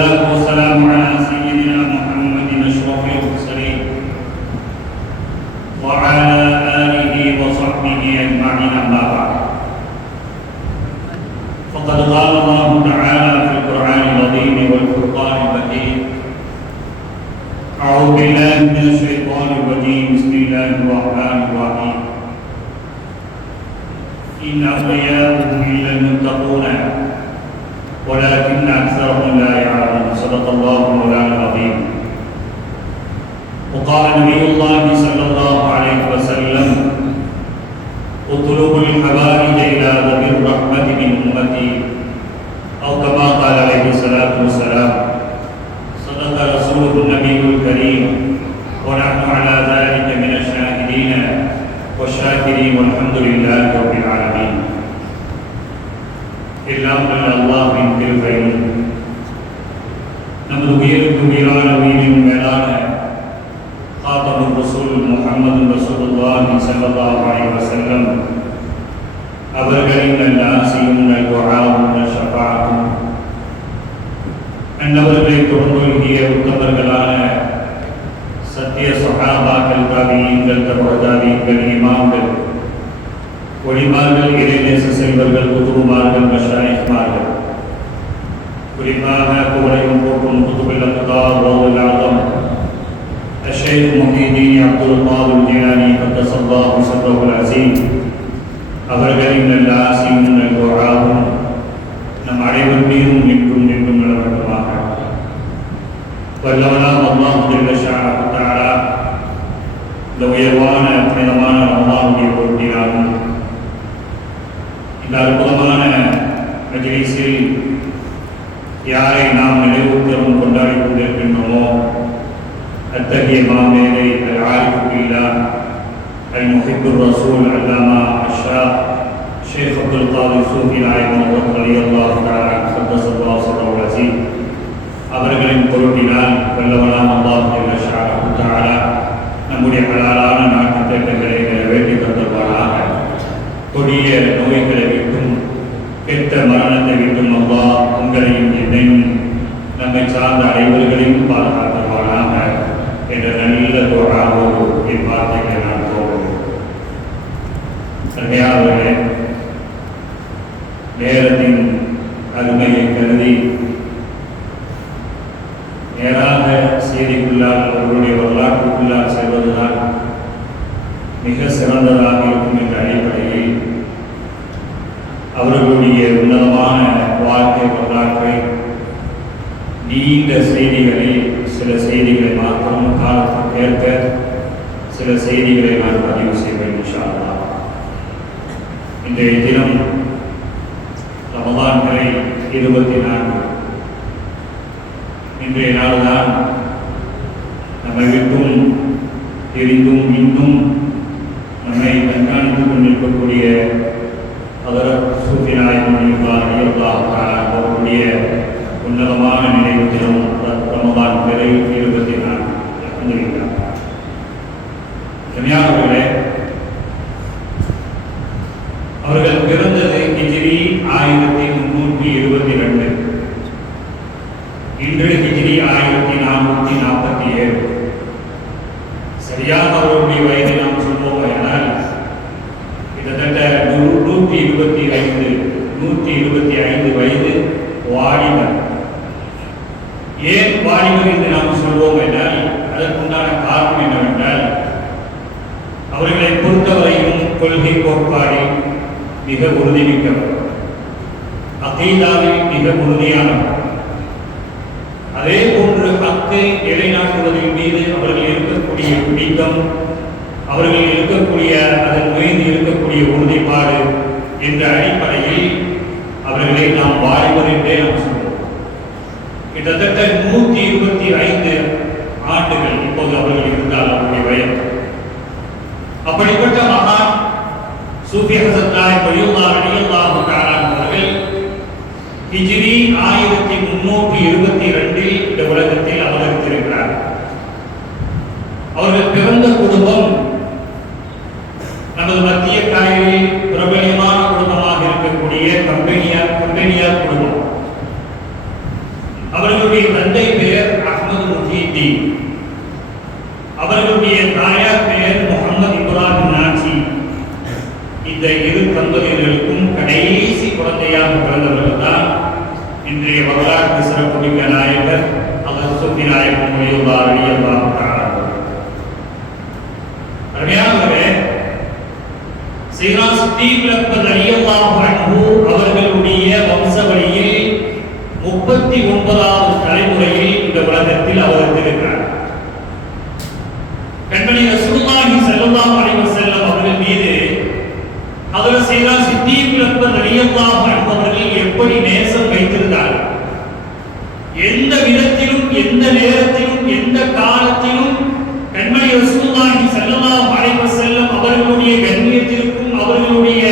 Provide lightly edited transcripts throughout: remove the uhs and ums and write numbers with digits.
والسلام على سيدنا محمد أشرف المرسلين وعلى آله وصحبه أجمعين أما بعد فقد قال الله تعالى في القرآن العظيم والفرقان المجيد أعوذ بالله من الشيطان الرجيم بسم الله الرحمن الرحيم إن أولياءهم إلا المتقون ولكن أكثرهم لا يعلمون صدق الله مولانا العظيم وقال نبي الله صلى الله عليه وسلم اطلبوا الحوائج إلى ذوي الرحمة من أمتي أو كما قال عليه الصلاة والسلام صدق رسوله النبي الكريم ونحن على ذلك من الشاهدين والشاكرين والحمد لله رب العالمين எல்லாம் அல்லாஹ்வின் கிருபையும் நமது உயிருக்கு உயிரான உயிரின் மேலான காத்தமுர் ரசூல் முஹம்மது ரசூலுல்லாஹி ஸல்லல்லாஹு அலைஹி வஸல்லம் அவர்களின் நல்லாசியும் நல்துஆவும் ஷஃபாஅத்தும் அன்னவர்களை தொடர்புடைய உத்தமர்களான சத்திய சஹாபாக்கள் தாபீன்கள் தபுதாபீன்கள் இமாம்கள் ஒளிமார்கள் இறைநேச செல்வர்கள் குதுபுமார்கள் மஷாயிக்மார்கள் குறிப்பாக புகழையும் போற்றும் குதுபுல் அக்தார் ரவுல் ஆலம் அஷேக் முஹீதீன் அப்துல் காதிர் ஜீலானி கத்தஸல்லாஹு ஸர்ரஹுல் அஸீஸ் அவர்களின் நல்ல ஆசியும் நல்துஆவும் நம் அனைவர் மீதும் நின்றும் நிலவட்டுமாக. வல்லவனாம் அல்லாஹ் ஜல்ல ஷஅனஹு தஆலா இந்த உயர்வான புனிதமான ரமலானுடைய பொருட்டினாலும் இந்த அற்புதமான மஜ்லிஸில் யாரை நாம் நினைவுத்தரும் கொண்டாடி கொண்டிருக்கின்றோமோ அத்தகைய மாமேதை அல் ஆரிஃப் பில்லாஹ் அல் முஹிப்புர் ரசூல் அல்லாமா அஷ்ஷா ஷேக் அப்துல் காதிர் சூஃபி நாயகம் ரலியல்லாஹு தஆலா கத்தஸல்லாஹு ஸர்ரஹுல் அஸீஸ் அவர்களின் பொருட்டினால் வல்லவனாம் அல்லாஹ் ஜல்ல ஷஅனஹு தஆலா நம்முடைய ஹலாலான நாட்டு தேட்டங்களை நிறைவேற்றி தந்தருவானாக. கொடிய நோய்களை விட்டும் கெட்ட மரணத்தை விட்டும் அல்லாஹ் உங்களையும் என்னையும் நம்மை சார்ந்த அனைவர்களையும் பாதுகாத்தருவானாக என்ற நல்ல துஆவோடு இவ்வார்த்தைகளை நான் போகிறேன். சங்கையாளர்களே, நேரத்தின் அருமையை கருதி நேராக செய்திக்குள்ளால் அவர்களுடைய வரலாற்றுக்குள்ளால் செல்வதுதான் மிக சிறந்ததாக இருக்கும் என்ற அடிப்படையில் அவர்களுடைய உன்னதமான வாழ்க்கை வரலாற்றை நீண்ட செய்திகளில் சில செய்திகளை மாத்திரம் காலத்தில் கேட்க சில செய்திகளை நான் பதிவு செய்வேன் இன்ஷா அல்லாஹ். இன்றைய தினம் ரமலான் பிறை 24. இன்றைய நாள்தான் நம்மை விட்டும் தெரிந்தும் இன்னும் நம்மை கண்காணித்துக் கொண்டிருக்கக்கூடிய ஹதரத் சூஃபி நாயகம் அவர்களுடைய உன்னதமான நினைவு தினம் ரமலான் பிறை 24. கன்னியாகுமரியிலே அவர்கள் பிறந்தது ஹிஜ்ரி 1372. இன்று ஹிஜ்ரி 1447. சரியாக அவருடைய வயதை நாம் சொல்வோம் என்றால் கிட்டத்தட்ட 125 வயது வாலிபர். ஏன் வாலிபர் என்று நாம் சொல்வோம் என்றால் அதற்குண்டான காரணம் என்னவென்றால் அவர்களை பொறுத்தவரையும் கொள்கை கோட்பாடில் மிக உறுதிமிக்கவர், அகீதாவில் மிக உறுதியானவர். அதே போன்று ஹக்கை நிலைநாட்டுவதன் மீது அவர்கள் இருக்கக்கூடிய பிடித்தம், அவர்கள் இருக்கக்கூடிய அதன் மீது இருக்கக்கூடிய உறுதிப்பாடு என்ற அடிப்படையில் அவர்களை நாம் வாலிபர் என்றே நாம் சொல்வோம். கிட்டத்தட்ட 125 ஆண்டுகள் இப்போது அவர்கள் இருந்தால் அவருடைய வயது. அப்படிப்பட்ட மகான் சூஃபி ஹஸரத் நாயகம் ரலியல்லாஹு தஆலா அவர்கள் ஹிஜ்ரி 1322 இந்த உலகத்தில் அவதரித்திருக்கிறார். அவர்கள் பிறந்த குடும்பம் நமது மத்திய காலையில் பிரபலியமான குடும்பமாக இருக்கக்கூடிய கம்பெனியார் குடும்பம். அவர்களுடைய தந்தை பெயர் அஹ்மது முஹிதீன், அவர்களுடைய தாயார் பெயர் முகமது இப்ராஹிம் நாச்சி. இந்த இரு தம்பதியர்களுக்கும் கடைசி குழந்தையாக பிறந்தவர்கள் தான் இன்றைய வரலாற்று சிறப்புமிக்க நாயகர் அவர் சுஃபி நாயகம் அருமையானவர்களே, சையதுனா சித்தீக் அக்பர் ரலியல்லாஹு அன்ஹு அவர்களுடைய வம்சவழியில் 39வது தலைமுறையில் இந்த உலகத்தில் அவர் இருக்கிறார். கண்மணி ரசூலுல்லாஹி ஸல்லல்லாஹு அலைஹி வஸல்லம் அவர்கள் மீது ஹஜ்ரத் சையதுனா சித்தீக் அக்பர் ரலியல்லாஹு அன்ஹு அவர்கள் எப்படி நேசம் வைத்திருந்தார்கள், எந்த விதத்திலும் எந்த நேரத்திலும் எந்த காலத்திலும் கண்மணி ரசூலுல்லாஹி ஸல்லல்லாஹு அலைஹி வஸல்லம் அவர்களுடைய கண்ணியத்திற்கும் அவர்களுடைய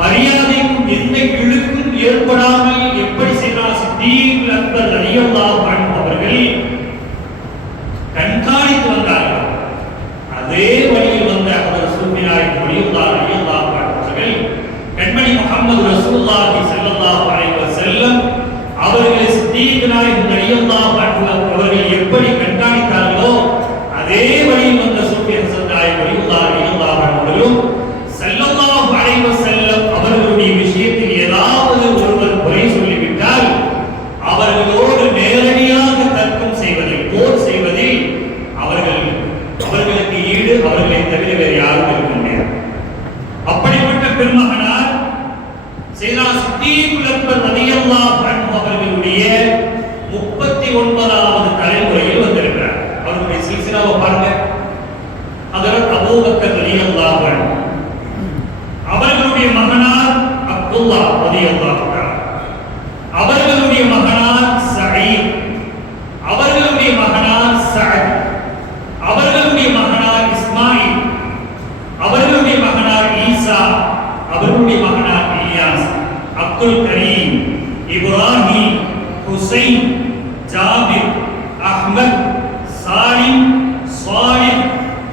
மரியாதைக்கும் எந்த இழுக்கும் ஏற்படாமல் எப்படி சையதுனா சித்தீக் அக்பர் ரலியல்லாஹு அன்ஹு அவர்கள் கண்காணித்து வந்தார்கள். அதே வழியில் வந்த ஹஜ்ரத் சூஃபி நாயகம் ரலியல்லாஹு அன்ஹு அவர்கள் கண்மணி முஹம்மது ரசூலுல்லாஹி ஸல்லல்லாஹு அலைஹி வஸல்லம் அவர்களை சித்தீக் நாயகம் ரலியல்லாஹு அன்ஹு அவர்கள் எப்படி கண்காணித்தார்களோ அதே வழியில் வந்த சூஃபி ஹசன் நாயகம் ரலியல்லாஹு அன்ஹு அவர்களும் ஸல்லல்லாஹு அலைஹி வஸல்லம் அவர்களுடைய விஷயத்தில் ஏதாவது ஒருவர் குறை சொல்லிவிட்டால் அவர்களோடு நேரடியாக தர்க்கம் செய்வதில் போர் செய்வதில் அவர்களுக்கு ஈடு அவர்களை தவிர வேறு யாரும் இருக்க முடியாது. அப்படிப்பட்ட பெருமகனார் சையதுனா சித்தீக் அக்பர் ரலியல்லாஹு அன்ஹு அவர்களுடைய 39வது தலைமுறையில் வந்திருக்கிறார். அவருடைய சில்சிலாவை பாருங்க. ஹஜ்ரத் அபூபக்கர் ரலியல்லாஹு அன்ஹு அவர்களுடைய மகனார் அப்துல்லாஹ் ரலியல்லாஹு அன்ஹு, அவர்களுடைய மகனார் சயீத், அவர்களுடைய மகனார் சஅத், அவர்களுடைய மகனார் இஸ்மாயில், அவர்களுடைய மகனார் ஈசா, அவர்களுடைய மகனார் இலியாஸ், அப்துல் கரீம், இப்ராஹிம், ஹுசைன், ஜாபிர், அஹ்மத், சாலிம், சாலிஹ்,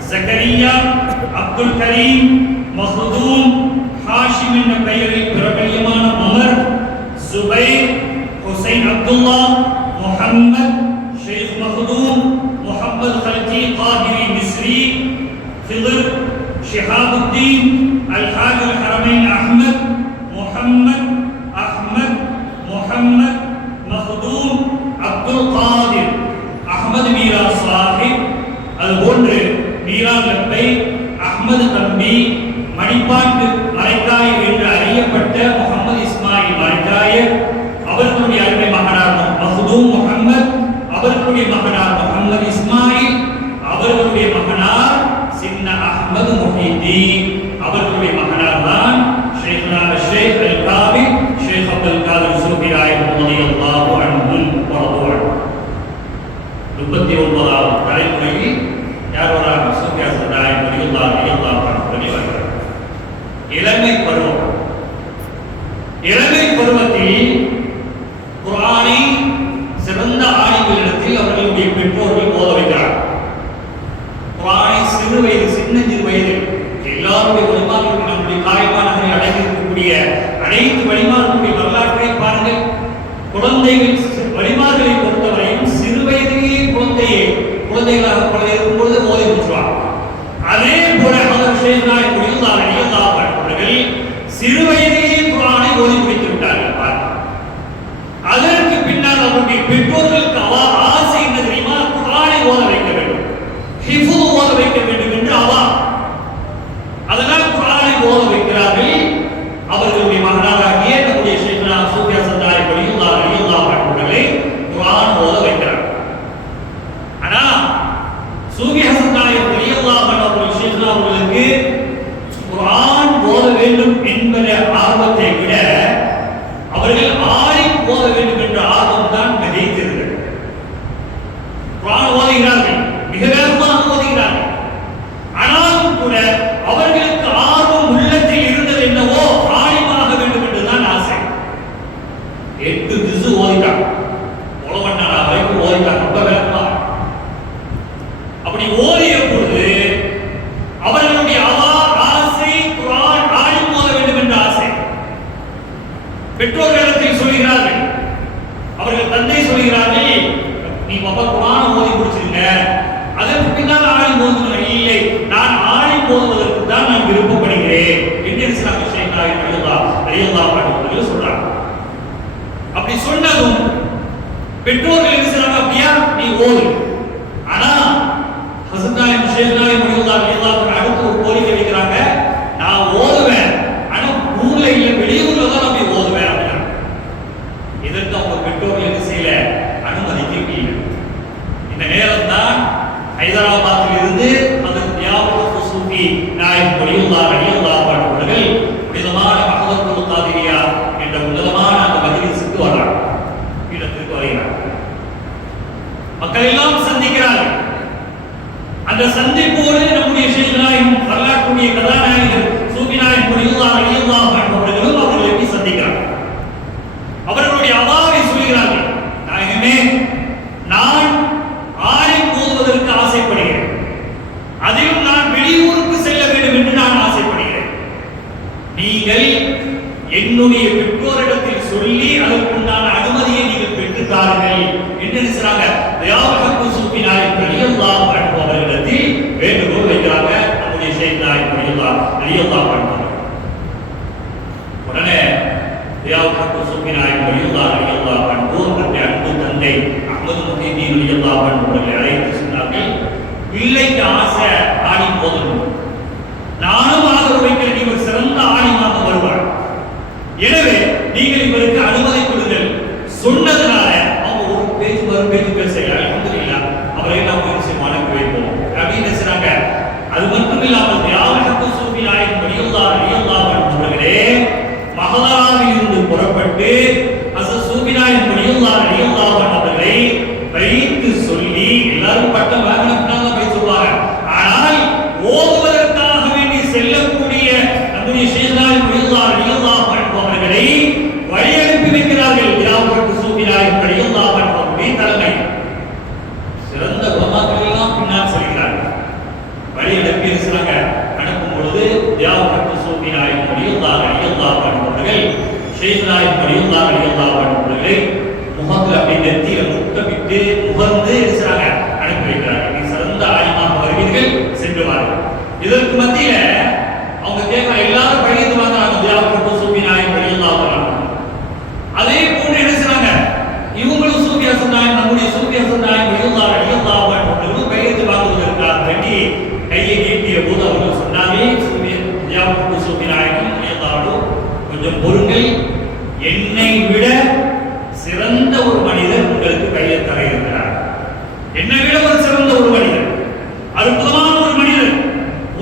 ஜக்கரியா, அப்துல் கரீம், மஹ்தூம், ஹாஷிம் என்ற பெயரில் பிரபல்யமான உமர், சுபைர், ஹுசைன் அப்துல்லாஹ், முஹம்மத், ஷேக் மஹ்தூம், முஹம்மது கல்கி காதிரி மிஸ்ரி, ஃபித்ர், ஷிஹாபுத்தீன், அல்-ஹாஜ் அல்-ஹரமைன் அஹ்மத், முஹம்மத், அஹ்மத், முஹம்மத், மஹ்தூம், அப்துல் காதிர், அஹ்மத் மீரா சாஹிப், அதுபோன்று மீரா லப்பை, அஹ்மது தம்பி, மணிப்பாட்டு மரைக்காயர் என்று அறியப்பட்ட முகமது இஸ்மாயில் மரைக்காயர், அவர்களுடைய அருமை மகனார் மஹ்தூம் முஹம்மத், அவர்களுடைய மகனார் முகமது இஸ்மாயில், அவர்களுடைய மகனார் சின்ன அஹ்மது முஹிதீன், அவர்களுடைய மகனார் தான் ஷேக் அல்-காபில் ஷேக் அப்துல் காதிர் சூஃபி நாயகம் ரலியல்லாஹு அன்ஹு வரதுவான். 39வது தலைமுறையில் யார் வராங்க? சூஃபி ஹசன் நாயகம் ரலியல்லாஹு அன்ஹு. இளமை பருவம். இளமை பருவத்தில் குர்ஆனை சிறந்த ஆலிம்களிடத்தில் அவர்களுடைய பெற்றோர்கள் ஓத வைக்கிறார். குர்ஆனை சிறு வயது சிறு வயது எல்லாருடைய வழிமார்களும் நம்முடைய காயமானவர்கள் அடங்கியிருக்கக்கூடிய அனைத்து வழிமார்களுடைய வரலாற்றை பாருங்கள். குழந்தைகள் வழிமார்களை பொறுத்தவரையும் சிறு வயதிலேயே குழந்தைகளாக இருக்கும் பொழுது ஓதை முடிச்சுவார். அதே போல ஷேக் நாயகம் ரலியல்லாஹு அன்ஹு அவர்கள் சிறு வயதிலேயே குர்ஆனை ஓதி முடித்து விட்டார்கள். அதற்கு பின்னால் அவருடைய பெற்றோர்களுக்கு ஆசை என்ன தெரியுமா? குர்ஆனை ஓத வைக்க வேண்டும், ஹிஃப்ஸ் ஓத வைக்க வேண்டும் என்று அப்படி சொன்னதும் பெற்றோர்கள் என்ன செய்றாங்க, அப்படியா நீ ஓது. ஆனா ஹஸரத் நாயிம் ஷேக் நாயிம் ரலியல்லாஹு அடுத்து ஒரு கோரிக்கை வைக்கிறாங்க, நான் ஓதுவேன், ஆனா ஊர்ல இல்ல வெளியூர்ல தான் நான் போய் ஓதுவேன் அப்படின்னா. இதற்கு அவங்க பெற்றோர்கள் என்ன செய்யல, அனுமதிக்கவில்லை. இந்த நேரம் தான் ஹைதராபாத்தில் இருந்து அந்த தியாபத் சூஃபி நாயிம் ரலியல்லாஹு அவர்கள் புனிதமான மஹதத்துல் காதிரியா என்ற உன்னதமான அந்த மஜ்லிஸுக்கு வர்றாங்க, இடத்திற்கு வருகிறார். மக்கள் எல்லாம் சந்திக்கிறார்கள். அந்த சந்திப்போடு நம்முடைய ஷேக் நாயிம் வரலாற்றுடைய கதாநாயகர் சூஃபி நாயிம் ரலியல்லாஹு அவர்களும் அவர்களை எப்படி சந்திக்கிறார். அவர்களுடைய அவாவை சொல்கிறார்கள், நாயகமே, நான் ஆலிம் ஓதுவதற்கு ஆசைப்படுகிறேன், அதிலும் நான் வெளியூருக்கு செல்ல வேண்டும் என்று நான் ஆசைப்படுகிறேன். நீங்கள் என்னுடைய பெற்றோரிடத்தில் சொல்லி அதற்குண்டான அனுமதியை நீங்கள் பெற்று தாருங்கள் என்று நினைச்சாங்க. தியாபத் சூஃபி நாயிம் ரலியல்லாஹு அவர்களிடத்தில் வேண்டுகோள் வைக்கிறாங்க நம்முடைய ஷேக் நாயிம் ரலியல்லாஹு. உடனே தியாபத் சூஃபி நாயிம் ரலியல்லாஹு அவருடைய அன்பு தந்தை அஹ்மது முஹிதீன் ரலியல்லாஹு அவர்களை அழைத்து சொன்னார்கள், பிள்ளைக்கு ஆசை ஆலிம் போதணும், நானும் ஆதரவு வைக்கிறேன், இவர் சிறந்த ஆலிமாக வருவார், எனவே நீங்கள் இவருக்கு அனுமதி கொடுங்கள். சொன்னதுனால அவங்க ஒரு பேச்சு பேசல, அல்ஹம்துலில்லாஹ் அவரை நாம் முயற்சி அனுப்பி வைப்போம் அப்படின்னு சொன்னாங்க. அது மட்டும் இல்லாமல் தியாபத் சூஃபி நாயிம் ரலியல்லாஹு அவர்களே மஹதராவில் இருந்து புறப்பட்டு ஹஸரத் சூஃபி நாயிம் ரலியல்லாஹு அவர்களை வைத்து சொல்லி எல்லாரும் பட்டம் வாங்கினாங்க போய் சொல்வாங்க. ஆனால் ஓதுவதற்காக வேண்டி செல்லக்கூடிய நம்முடைய ஷேக் நாயிம் ரலியல்லாஹு அவர்களை வழி அனுப்பி வைக்கிறார்கள். தியாபத் சூஃபி நாயிம் ரலியல்லாஹு அவர்களுடைய தலைமை சிறந்த உலமாக்கள் எல்லாம் பின்னால் செல்கிறார்கள். வழி அனுப்பி இருக்கிறாங்க. அனுப்பும் பொழுது தியாபத் சூஃபி நாயிம் ரலியல்லாஹு அவர்கள் ஷேக் நாயிம் ரலியல்லாஹு அவர்களை முகத்தில் அப்படி நெத்தியில முத்தமிட்டு முகர்ந்து இருக்கிறாங்க, அனுப்பி வைக்கிறாங்க. நீ சிறந்த ஆலிமாக வருவீர்கள், சென்று வாருங்கள். இதற்கு மத்தியில அவங்க கேட்கிற எல்லாரும் பழித்து வாங்குறாங்க தியாபத் சூஃபி நாயிம் ரலியல்லாஹு அவர்கள். அதே போன்று என்ன செய்றாங்க, இவங்களும் சூஃபி ஹஸன் நாயிம் நம்முடைய சூஃபி ஹஸன் நாயிம் ரலியல்லாஹு அவர்களும் பழித்து வாங்குவதற்காக வேண்டி கையை நீட்டிய போது அவர்கள் சொன்னாலே தியாபத் சூஃபி நாயிம் ரலியல்லாஹு கொஞ்சம் பொறுங்கள், என்னை விட சிறந்த ஒரு மனிதர் உங்களுக்கு கையில் தர இருக்கிறார், என்னை விட ஒரு சிறந்த ஒரு மனிதர், அற்புதமான ஒரு மனிதர்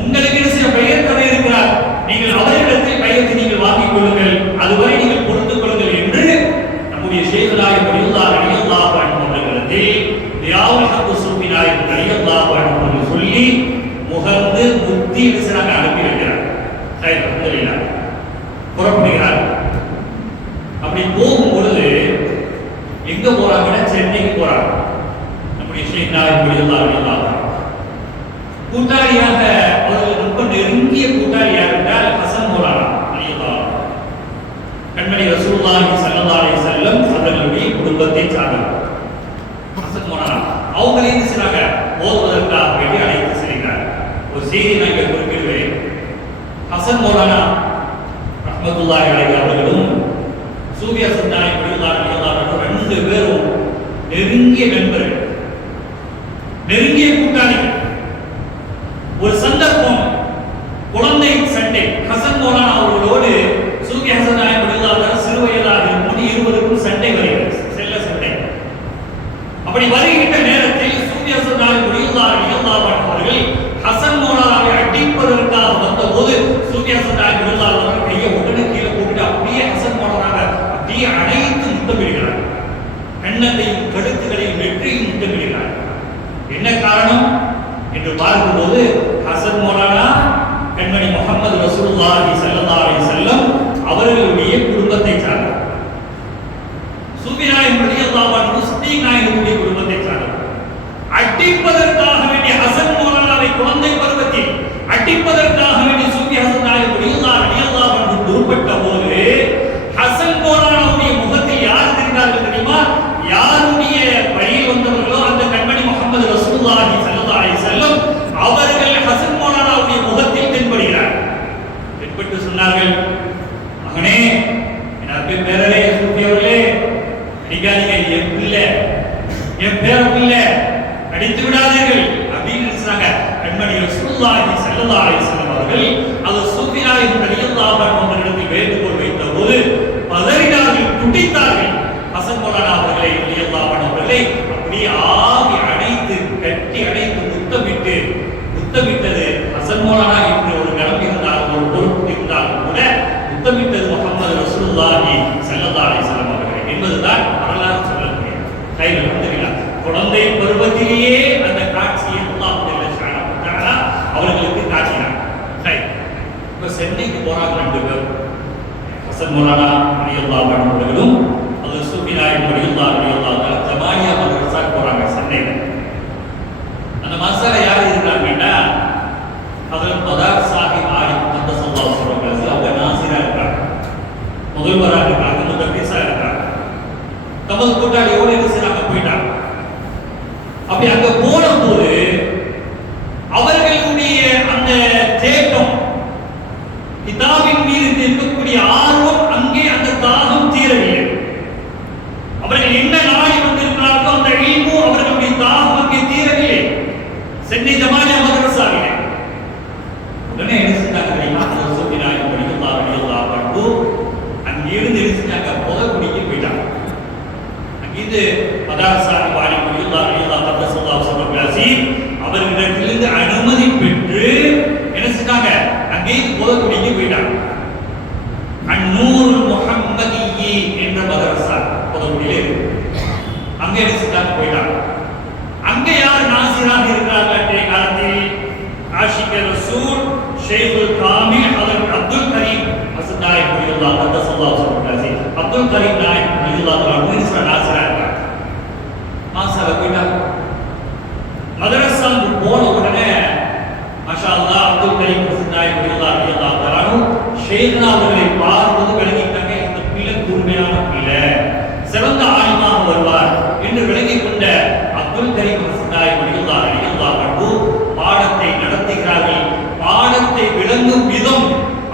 உங்களுக்கு சில பெயர் தர இருக்கிறார், நீங்கள் அவரிடத்தில் கையெழுத்து நீங்கள் வாங்கிக் கொள்ளுங்கள், அதுவரை நீங்கள் பொறுத்துக் கொள்ளுங்கள் என்று நம்முடைய ஷேக் நாயிம் ரலியல்லாஹு அவர்களிடத்தில் தியாபத் சூஃபி நாயிம் ரலியல்லாஹு அவர்கள் சொல்லி முகர்ந்து முத்தி விசராக அனுப்பி வைக்கிறார். அல்ஹம்துலில்லாஹ் புறப்படுகிறார். அப்படி போகும் பொழுது எங்க போறாங்கன்னா சென்னைக்கு போறாங்க. நம்முடைய ஷேக் நாயிம் ரலியல்லாஹு கூட்டாளியாக அவர்கள் ரொம்ப நெருங்கிய கூட்டாளியாக இருந்தால் ஹசன் மௌலானா ரலியல்லாஹு கண்மணி ரசூலுல்லாஹி ஸல்லல்லாஹு அலைஹி வஸல்லம் அவர்களுடைய குடும்பத்தை சார்ந்தவர். ஹசன் மௌலானா அவங்களை என்ன செய்றாங்க, ஓதுவதற்காக வேண்டி அழைத்து செல்கிறார். ஒரு செய்தி நான் இங்கே குறிப்பிடுவேன். ஹசன் மௌலானா ரஹ்மத்துல்லாஹி அலைஹி அவர்களும் சூஃபி ஹஸன் நாயிம் ரலியல்லாஹு ரெண்டு பேரும் நெருங்கிய நண்பர்கள், நெருங்கிய கூட்டாளிகள். ஒரு சந்தர்ப்பம் குழந்தை சண்டை, ஹசன் மௌலானா அவர்களோடு சூஃபி ஹஸன் நாயிம் ரலியல்லாஹு சிறு வயதாக இருக்கும்போது இருவருக்கும் சண்டை வருகிறது, செல்ல சண்டை. அப்படி வருகின்ற நேரத்தில் சூஃபி ஹஸன் நாயிம் ரலியல்லாஹு அவர்கள் ஹசன் மௌலானாவை அடிப்பதற்காக வந்தபோது சூஃபி ஹஸன் நாயிம் ரலியல்லாஹு அவர்கள் கையை உடனே கீழே போட்டுட்டு அப்படியே ஹசன் மௌலானாவை அப்படியே அணைத்து முத்தமிடுகிறார். கன்னத்தையும் கழுத்துகளையும் நெற்றியும் முத்தமிடுகிறார். என்ன காரணம் என்று பார்க்கும்போது ஹசன் மௌலானா கண்மணி முஹம்மது ரசூலுல்லாஹி ஸல்லல்லாஹு அலைஹி வஸல்லம் அவர்களுடைய குடும்பத்தை சார்ந்தவர். சூஃபி நாயிம் ரலியல்லாஹு அன்ஹு சித்திக் நாயிமுடைய குடும்பத்தை சார்ந்தவர். அடிப்பதற்காக வேண்டிய ஹசன் மௌலானாவை குழந்தை பருவத்தில் அடிப்பதற்காக வேண்டிய சூஃபி ஹஸன் நாயிம் ரலியல்லாஹு அன்ஹு துருப்பட்ட போது ஹசன் மௌலானாவுடைய முகத்தில் யார் தெரிந்தார்கள் தெரியுமா? யாருடைய வழியில் வந்தவர்களோ அந்த கண்மணி முஹம்மது ரசூலுல்லாஹி ஸல்லல்லாஹு அலைஹி வஸல்லம் அவர்கள் ஹசன் மௌலானாவுடைய முகத்தில் தென்படுகிறார். தென்பட்டு சொன்னார்கள், மகனே பிள்ளை, என் பேர பிள்ளை அடித்து விடாதீர்கள் அப்படின்னு நினைச்சாங்க. கண்மணி ரசூலுல்லாஹி ஸல்லல்லாஹு அலைஹி வஸல்லம் அவர்கள் அது சூஃபியாய் ரலியல்லாஹு அன்ஹு அவர்களிடத்தில் வேண்டுகோள் வைத்த போது பதறினார்கள், துடித்தார்கள். ஹசன் மௌலானா அவர்களை ரலியல்லாஹு அன்ஹு அவர்களை அப்படியே ஆவி அணைத்து கட்டி அணைத்து முத்தமிட்டது ஹசன் மௌலானா என்று ஒரு கணம் இருந்தால், ஒரு பொறுப்பு இருந்தால் கூட முத்தமிட்டது முஹம்மது ரசூலுல்லாஹி ஸல்லல்லாஹு அலைஹி வஸல்லம் அவர்கள் என்பதுதான் வரலாறு சொல்லக்கூடிய கைகள் வந்துவிடா. குழந்தை பருவத்திலேயே அந்த காட்சியை அல்லாஹ் தஆலா அவர்களுக்கு காட்டினார். இப்ப சென்னைக்கு போறாங்க ரெண்டு பேர், ஹசன் மௌலானா ரலியல்லாஹு அன்ஹு அவர்களும் அது சூஃபி நாயகம் ரலியல்லாஹு அன்ஹு ஜமாலியா மதரஸாக்கு போறாங்க சென்னையில. அந்த மசாலா யார் இருக்காங்கன்னா ஹஜ்ரத் மதார் சாஹிப் ஆலிம் கத்தஸல்லாஹு ஸல்லல்லாஹு அவங்க நாசிரா இருக்காங்க, முதல்வராக இருக்காங்க, முதப்பிஸா இருக்காங்க. தமது கூட்டாளியோடு என்ன செய்றாங்க, போயிட்டாங்க. அப்படி அங்க போன போது அவர்களுடைய அந்த தேட்டம், கிதாபின் மீது இருக்கக்கூடிய ஆர்வம், அங்கே அந்த தாகம் தீரவில்லை. அவர்கள் என்ன நாடி வந்திருக்கிறார்களோ அந்த இல்மு, அவர்களுடைய தாகம் அங்கே தீரவில்லை. சென்னை ஜமாலியா மதரசாவிலே உடனே என்ன செஞ்சாங்க தெரியுமா, சூஃபி நாயகம் ரலியல்லாஹு அன்ஹு அங்கிருந்து என்ன செஞ்சாங்க, புதக்குடிக்கு போயிட்டாங்க. அங்கிருந்து மதார் சாஹிப் ஆலிம் ரலியல்லாஹு அன்ஹு அவர்களிடத்திலிருந்து அனுமதி பெற்று என்ன செஞ்சாங்க, அங்கே புதக்குடிக்கு போயிட்டாங்க. அந்நூருல் முஹம்மதியி என்ற மதரசா புதக்குடியிலே இருக்கு. அங்கே என்ன செஞ்சாங்க, போயிட்டாங்க. அங்கே யார் நாசிராக இருக்கிறார்கள் அன்றைய காலத்தில்? ஆஷிக் ரசூல் ஷேகுல் காமில் ஹஜ்ரத் அப்துல் கரீம் ஹசன் நாயகம் ரலியல்லாஹு அன்ஹு அப்துல் கரீம் நாயகம் ரலியல்லாஹு அன்ஹு நாசிரா இருக்காங்க. மாசால போயிட்டாங்க. மதரசாவுக்கு போன உடனே மாஷா அல்லாஹ் அப்துல் கரீம் ஹசன் நாயகம் ரலியல்லாஹு அன்ஹு ஷேக்னா அவர்களை பார்த்து விளங்கிட்டாங்க, இந்த பிள்ளை கூர்மையான பிள்ளை, சிறந்த ஆலிமாக வருவார் என்று விளங்கிக் கொண்ட அப்துல் கரீம் ஹசன் நாயகம் ரலியல்லாஹு அன்ஹு பாடத்தை நடத்துகிறார்கள். பாடத்தை விளங்கும் விதம்,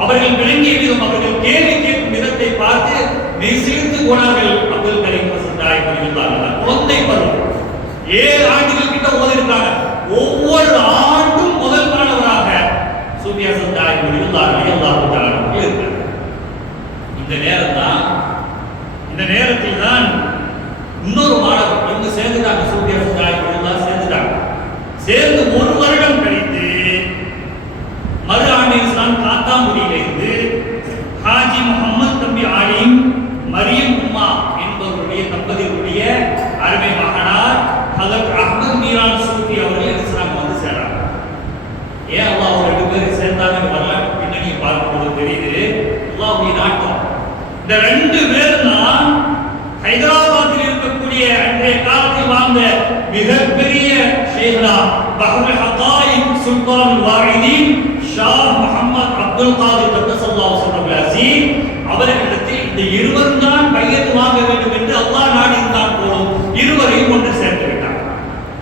அவர்கள் விளங்கிய விதம், அவர்கள் கேள்வி கேட்கும் விதத்தை பார்த்து மெய்சிலிர்த்து போனார்கள். அப்துல் கரீம் ஹசன் நாயகம் ரலியல்லாஹு அன்ஹு குழந்தை பருவம் 7 ஆண்டுகள் கிட்ட ஓதிருக்காங்க. ஒவ்வொரு ஆண்டும் முதல் மாணவராக சூஃபி ஹசன் நாயகம் ரலியல்லாஹு அன்ஹு இருக்காங்க. இந்த நேரத்தில் தான் இன்னொரு மாணவர் இவங்க சேர்ந்துட்டாங்க, சூஃபி ஹசன் நாயகம் ரலியல்லாஹு சேர்ந்துட்டாங்க. சேர்ந்து 1 வருடம் கழித்து மறு ஆண்டில் தான் காத்தாங்குடியிலிருந்து ஹாஜி முகமது தம்பி ஆலிம் மரியம் உம்மா என்பவருடைய தம்பதியுடைய அருமை மகனார் ஹஜ்ரத் அஹ்மத் மீரான் சூஃபி அவர்கள் இஸ்லாம் வந்து சேர்றாங்க. ஏன் அல்லாஹ் அவர் 2 பேரும் சேர்ந்தாங்க வரலாற்று பின்னணி பார்க்கும்போது தெரியுது அல்லாஹ்வுடைய நாட்டம். இந்த 2 பேரும் தான் ஹைதராபாத்தில் இருக்கக்கூடிய அன்றைய காலத்தில் வாழ்ந்த மிகப்பெரிய ஷேக்னா பஹ்ருல் ஹகாயிக் சுல்தானுல் வாஹிதீன் ஷா முஹம்மது அப்துல் காதிர் கத்தஸல்லாஹு ஸல்லல்லாஹு அவர்களிடத்தில் இந்த இருவரும் தான் பையத்து வாங்க வேண்டும் என்று அல்லாஹ் நாடி இருந்தான் போலும் இருவரையும் ஒன்று சேர்த்து விட்டார்.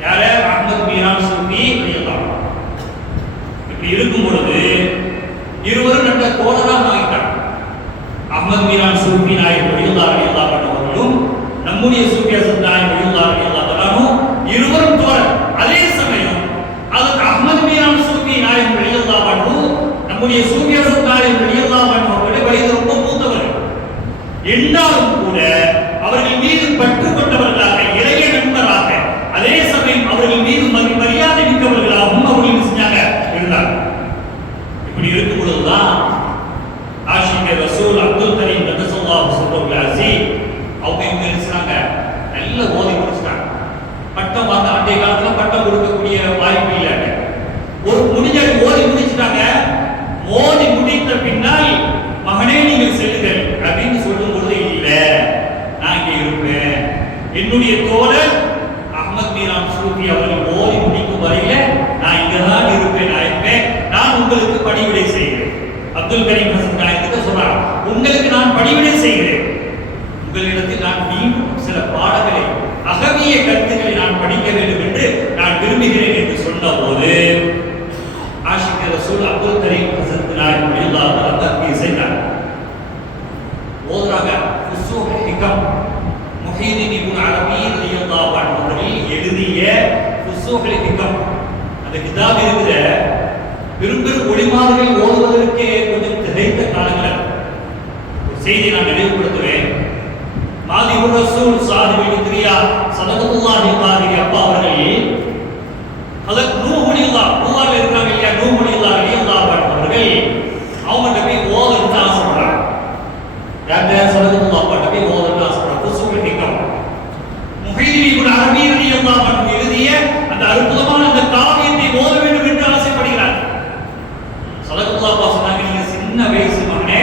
யாரே? அஹ்மத் மீரான் சூஃபி ரலியல்லாஹு. இப்படி இருக்கும் பொழுது இருவரும் நல்ல தோழராக ஆகிட்டார். அஹ்மத் மீரான் சூஃபி நாயகம் ரலியல்லாஹு அவர்களும் நம்முடைய சூஃபி ஹசன் நாயகம் ரலியல்லாஹு இருவரும் தோழர். அதே சமயம் அதற்கு அஹ்மத் மீரான் சூஃபி நாயகம் ரலியல்லாஹு நம்முடைய சூஃபி ஹசன் நாயகம் ரலியல்லாஹு அவர்களை வயது ரொம்ப மூத்தவர்கள் என்றாலும் கூட அவர்கள் மீது பற்று கொண்டவர்களாக, இளைய நண்பராக, அதே சமயம் அவர்கள் மீது மரியாதை மிக்கவர்களாகவும் அவர்கள் செஞ்சாங்க இருந்தார். இப்படி இருக்கும் பொழுதுதான் ஆஷிக் ரசூல் அப்துல் கரீம் கத்தஸல்லாஹு ஸல்லல்லாஹு அவங்க இங்க இருக்கிறாங்க, நல்ல ஓதி முடிச்சிட்டாங்க. பட்டம் வாங்க அன்றைய காலத்துல பட்டம் கொடுக்கக்கூடிய வாய்ப்பு இல்லை. ஒரு முடிஞ்ச ஓதி முடிச்சிட்டாங்க. ஓதி முடித்த பின்னால் மகனே நீங்கள் செல்லுங்கள் அப்படின்னு சொல்லும் பொழுது இல்ல, நான் இங்கே இருப்பேன். என்னுடைய தோழர் அஹ்மத் மீரான் சூஃபி அவர்கள் ஓதி முடிக்கும் வரையில நான் இங்கதான் இருப்பேன், நான் உங்களுக்கு பணிவிடை செய்கிறேன். அப்துல் கரீம் ஹசன் நாயகத்துக்கு சொல்றாங்க, உங்களுக்கு நான் பணிவிடை செய்கிறேன், உங்களிடத்தில் நான் மீண்டும் சில பாடங்களை, அகவிய கருத்துக்களை நான் படிக்க வேண்டும் என்று நான் விரும்புகிறேன் என்று சொன்ன போது ஆஷிக் ரசூல் அப்துல் கரீம் ஹசன் நாயகம் ரலியல்லாஹு அன்ஹு இசைத்தார். ஓதுறாங்க ஃபுசூஹ் ஹிகம் முஹீதீன் இப்னு அரபி புசூஹுல் ஹிகம் அந்த கிதாப் இருக்கிற பெரும் ஒளிமாறுகள் ஓதுவதற்கு கொஞ்சம் திகைத்த காலங்கள். ஒரு செய்தியை நான் நினைவுபடுத்துவேன். மாதிஹுர் ரசூல் சாஹிபுல் இத்ரியா ஸல்லல்லாஹு அலைஹி அப்பா அவர்கள் ஹஜ்ரத் நூஹ் அலைஹிஸ்ஸலாம் நூஹ்ல இருக்காங்க இல்லையா, நூஹ் அலைஹிஸ்ஸலாம் அவர்கள் அவங்கள்ட்ட போய் ஓதுன்னு ஆசைப்படுறாங்க. யார்கிட்ட? ஸல்லல்லாஹு அப்பாட்ட போய் ஓதுன்னு ஆசைப்படுறாங்க. புசூஹுல் ஹிகம் முஹைதீன் இப்னு அரபி ரலியல்லாஹு அன்ஹு எழுதிய அந்த அற்புதமான அந்த காவியத்தை ஓத வேண்டும் என்று ஆசைப்படுகிறார். ஸல்லல்லாஹு சொன்னாங்க, நீங்க சின்ன வயசு மகனே,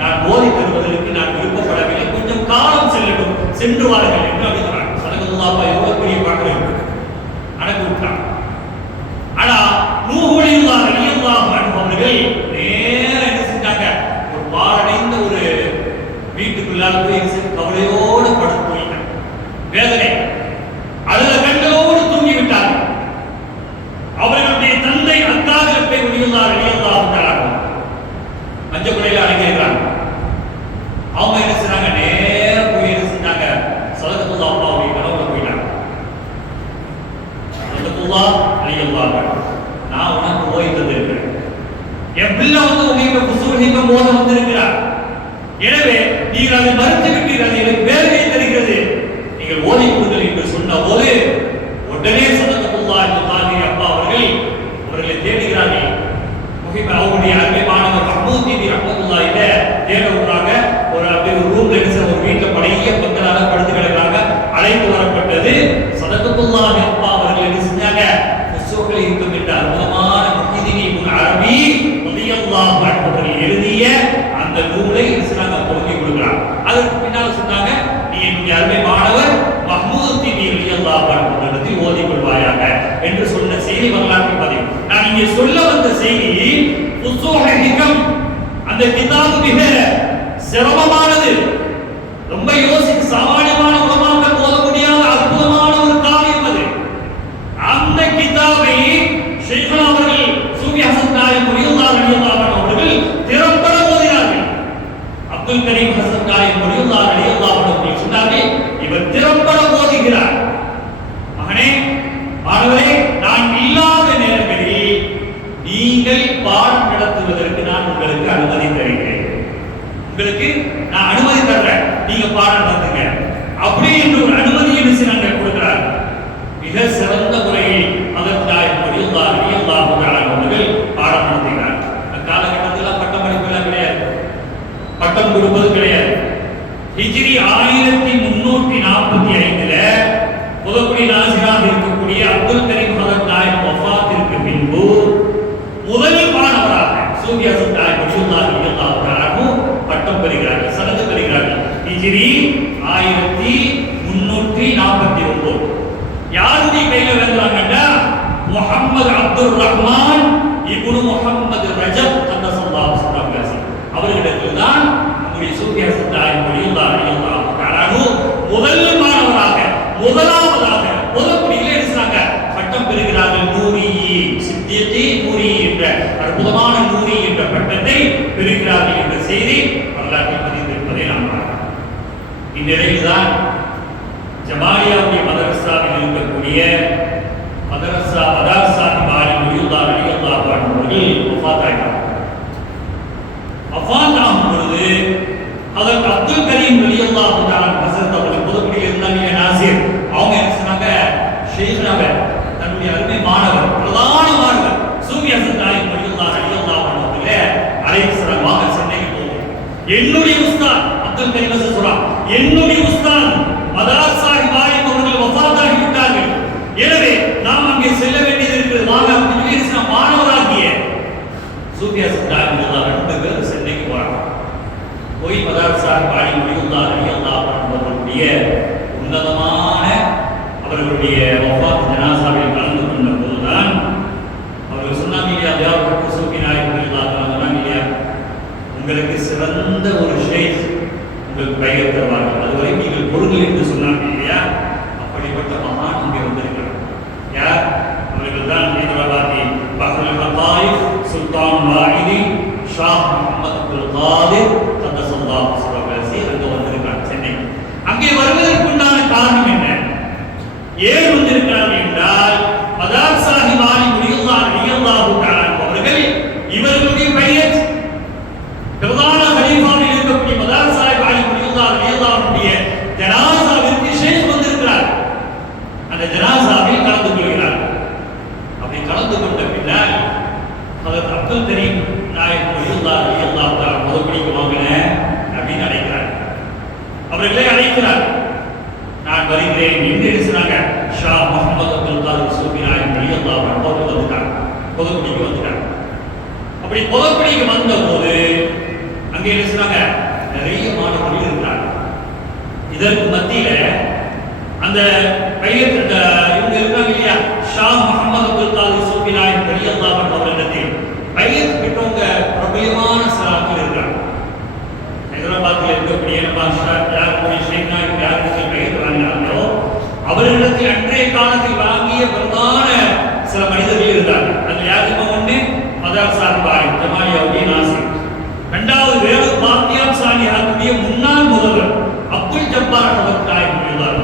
நான் ஓதி தருவதற்கு நான் விருப்பப்படவில்லை, கொஞ்சம் காலம் செல்லட்டும், சென்று வாருங்கள் என்று அப்படி சொன்னாங்க. ஸல்லல்லாஹு எவ்வளவு பெரிய பாட்டு அடக்கு விட்டாங்க. ஆனா நூஹ் ரலியல்லாஹு அன்ஹு அவர்கள் நேரா என்ன செஞ்சாங்க, ஒரு பாழடைந்த ஒரு வீட்டுக்குள்ளாக போய் கவலையோடு படுத்து போயிட்டாங்க. வேதனை அழுத கண்களோடு தூங்கி விட்டார்கள். அவர்களுடைய தந்தை அக்காதில் போய் ரலியல்லாஹு மஞ்சள் குடையில அடங்கியிருக்கிறாங்க. அவங்க என்ன செய்றாங்க, நேரம் போய் என்ன செஞ்சாங்க, ஸல்லல்லாஹு அப்பாவுடைய கனவுல போயிட்டாங்க. ஸல்லல்லாஹு ரலியல்லாஹு நான் உனக்கு ஓய்வு தந்திருக்கிறேன், என் பிள்ளை வந்து உங்க புசூஹுல் ஹிகம் ஓத வந்திருக்கிறார், எனவே நீங்கள் அதை மறுத்து விட்டீர்கள், அது எனக்கு வேதனை தருகிறது, நீங்கள் ஓதி கொடுங்கள் என்று சொன்ன போது உடனே ஸல்லல்லாஹு அப்பா அவர்களை தேடுகிறார்கள். அவருடைய அருமை மாணவர் மஹ்மூத் தீபி ரஹ்மத்துல்லாஹி தேட விடுறாங்க. ஒரு ரூம்ல ஒரு வீட்டுல பழைய பங்களால படுத்து கிடக்கிறாங்க. அழைத்து வரப்பட்டது. ஸல்லல்லாஹு அப்பா அவர்கள் என்ன செஞ்சாங்க, புசூஹுல் ஹிகம் என்ற அற்புதமான முஹைதீன் இப்னு அரபி ரலியல்லாஹு அன்ஹு அவர்கள் எழுதிய அந்த நூலை இஸ்லாம பொருத்தி கொடுக்கிறாங்க. அதற்கு பின்னால் சொன்னாங்க, நீ என்னுடைய அருமை மாணவர் மஹ்மூத் தீபி ரலியல்லாஹு அன்ஹு அவர்களிடத்தில் ஓதிக் கொள்வாயாக என்று சொன்ன செய்தி வரலாற்று பதிவு. நான் இங்கே சொல்ல வந்த செய்தி, புசூஹுல் ஹிகம் அந்த கிதாபு மிக சிரமமானது, ரொம்ப யோசிக்க சாமானியமான உலமாக்கள் ஓத முடியாத அற்புதமான ஒரு காவியம் அது. அந்த கிதாபை ஷைഖுனா அவர்கள் சூஃபி ஹசன் நாயிம் ரலியல்லாஹு அன்ஹு அவர்கள் திறம்பட ஓதினார்கள். அப்துல் கரீம் ஹசன் நாயிம் ரலியல்லாஹு அன்ஹு சொன்னார்கள், இவர் திறம்பட ஓதுகிறார். மகனே, மாணவரே, நான் இல்லாத நேரங்களில் நீங்கள் பாடம் நடத்துவதற்கு நான் உங்களுக்கு அனுமதி தருகிறேன், உங்களுக்கு நான் அனுமதி தர்றேன், நீங்க பாடம் நடத்துங்க அப்படி என்று ஒரு அனுமதி என்ன நாங்கள் கொடுக்கிறார். மிக சிறந்த முறையில் அதற்கு ரலியல்லாஹு அவர்கள் பாடம் நடத்துகிறார். காலகட்டத்தில் பட்டம் படிப்பெல்லாம் கிடையாது, பட்டம் கொடுப்பது கிடையாது. ஹிஜ்ரி 1345 புதுக்குடி நாசிராக இருக்கக்கூடிய அப்துல் கரீம் ஹதரத் நாயிம் வஃபாத்திற்கு பின்பு முதல் மாணவராக சூஃபி ஹசன் நாயிம் ரலியல்லாஹு அன்ஹு பட்டம் பெறுகிறார்கள், சனது பெறுகிறார்கள். ஹிஜ்ரி 1349 யாருடைய கையில வாங்குறாங்கன்னா, முஹம்மது அப்துல் ரஹ்மான் இப்னு முஹம்மது ரஜப் ஸல்லல்லாஹு அலைஹி வஸல்லம் அவர்களிடத்தில் தான் நம்முடைய சூஃபி ஹசன் நாயிம் ரலியல்லாஹு அன்ஹு முதல் மாணவராக முதலாவதாக புதுக்குடியில எடுத்தாங்க, பட்டம் பெறுகிறார்கள். நூரி சித்தியத்தி நூரி என்ற அற்புதமான நூரி என்ற பட்டத்தை பெறுகிறார்கள் என்ற செய்தி வரலாற்றில் பதிந்திருப்பதை நாம் பார்க்கிறோம். இந்நிலையில்தான் ஜமாலியாவுடைய மதரசாவில் இருக்கக்கூடிய மதரசா சாஹிப் ஆலிம் ரலியல்லாஹு அன்ஹு அவர்கள் வஃபாத்தாயிட்டார். வஃபாத்தாகும் பொழுது அதற்கு அப்துல் கரீம் ரலியல்லாஹு அன்ஹு ஹஸரத் அவர்கள் புதுக்குடியில் இருந்தாங்க நாசிர், அவங்க என்ன சொன்னாங்க, ஷைഖுனாவை தன்னுடைய அருமை மாணவர் பிரதான மாணவர் சூஃபி ஹசன் நாயிம் ரலியல்லாஹு அன்ஹு அவர்களே அலைஹிஸ்ஸலாம் வாங்க சென்னைக்கு போவோம். என்னுடைய உஸ்தாத் அப்துல் கரீம் ஹசன் சொல்றான், என்னுடைய உஸ்தாத் மதரசா சாஹிப் ஆலிம் அவர்கள் வஃபாத்தாகி விட்டார்கள், எனவே நாம் அங்கே செல்ல வேண்டியது இருக்கிறது, வாங்க அப்படின்னு சொல்லி மாணவராகிய சூஃபி ஹசன் நாயிம் ரலியல்லாஹு அன்ஹு சென்னைக்கு போறாங்க. போய் மதரசா சாஹிப் ஆலிம் ரலியல்லாஹு அன்ஹு அவர்களுடைய உன்னதமான அவர்களுடைய வஃபாத் ஜனாசாவில் கலந்து கொண்ட போதுதான் அவர்கள் சொன்னாங்க இல்லையா, அல்லாஹ் சூஃபி நாயிம் ரலியல்லாஹு அன்ஹு சொன்னாங்க இல்லையா, உங்களுக்கு சிறந்த ஒரு ஷேக் உங்களுக்கு பெயர் தருவார்கள், அதுவரை நீங்கள் பொருள் என்று சொன்னாங்க இல்லையா, அப்படிப்பட்ட மகான் இங்கே வந்திருக்கிறார். யார்? அவர்கள் தான் ஹைதராபாதி பஹ்ருல் ஹகாயிக் சுல்தான் வாஹிதி ஷாஹ் முஹம்மது அப்துல் காதிர் ஸல்லல்லாஹு அலைஹி வஸல்லம் அங்கே வந்திருக்கிறார் சென்னை. அங்கே வருவதற்குண்டான காரணம் என்ன, ஏன் வந்திருக்கிறார்கள் என்றால், மதார் சாஹிப் ஆலி ரலியல்லாஹு தஆலா அவர்கள் இவர்களுடைய பையத் பிரதான கலீஃபாவில் இருக்கக்கூடிய மதார் சாஹிப் ஆலி ரலியல்லாஹுடைய ஜனாஸாவிற்கு ஷேக் வந்திருக்கிறார். அந்த ஜனாஸாவில் கலந்து கொள்கிறார். அப்படி கலந்து கொண்ட பின்னர் ஹஜ்ரத் அப்துல் கரீம் நாயக் ரலியல்லாஹு தஆலா முதல்படிக்கு வாங்கின அப்படின்னு அழைக்கிறார். அவர்களை அழைக்கிறார். நான் வருகிறேன் என்று சொன்னாங்க. ஷா முஹம்மது அப்துல் காதிர் சூஃபி நாயக் ரலியல்லாஹு அவர்கள் வந்துட்டாங்க. முதல்படிக்கு வந்துட்டாங்க. அப்படி முதல்படிக்கு வந்த போது அங்கே என்ன சொன்னாங்க, நிறைய மாணவர்கள் இருக்கிறாங்க. இதற்கு மத்தியில அந்த பையன் இவங்க இருக்காங்க இல்லையா, ஷா முஹம்மது அப்துல் காதிர் சூஃபி நாயக் ரலியல்லாஹு அவர்களிடத்தில் பையத் பெற்றவங்க பிரபலமான சலாக்கள் இருக்கிறாங்க. ஹைதராபாத்தில் இருக்கக்கூடிய யாருடைய ஷேக் நாயக் யாருக்கு பையத் வாங்கினாங்களோ அவர்களிடத்தில் அன்றைய காலத்தில் வாங்கிய பிரதான சில மனிதர்கள் இருந்தாங்க. அதில் யாருக்குமா ஒன்று மதார் சாஹிப் ஆலி ஜமாலியாவுடைய நாசிர், இரண்டாவது வேறு பாக்கியாத் சாலிஹாத்துடைய முன்னாள் முதல்வர் அப்துல் ஜப்பார் நாயக் இருந்தார்,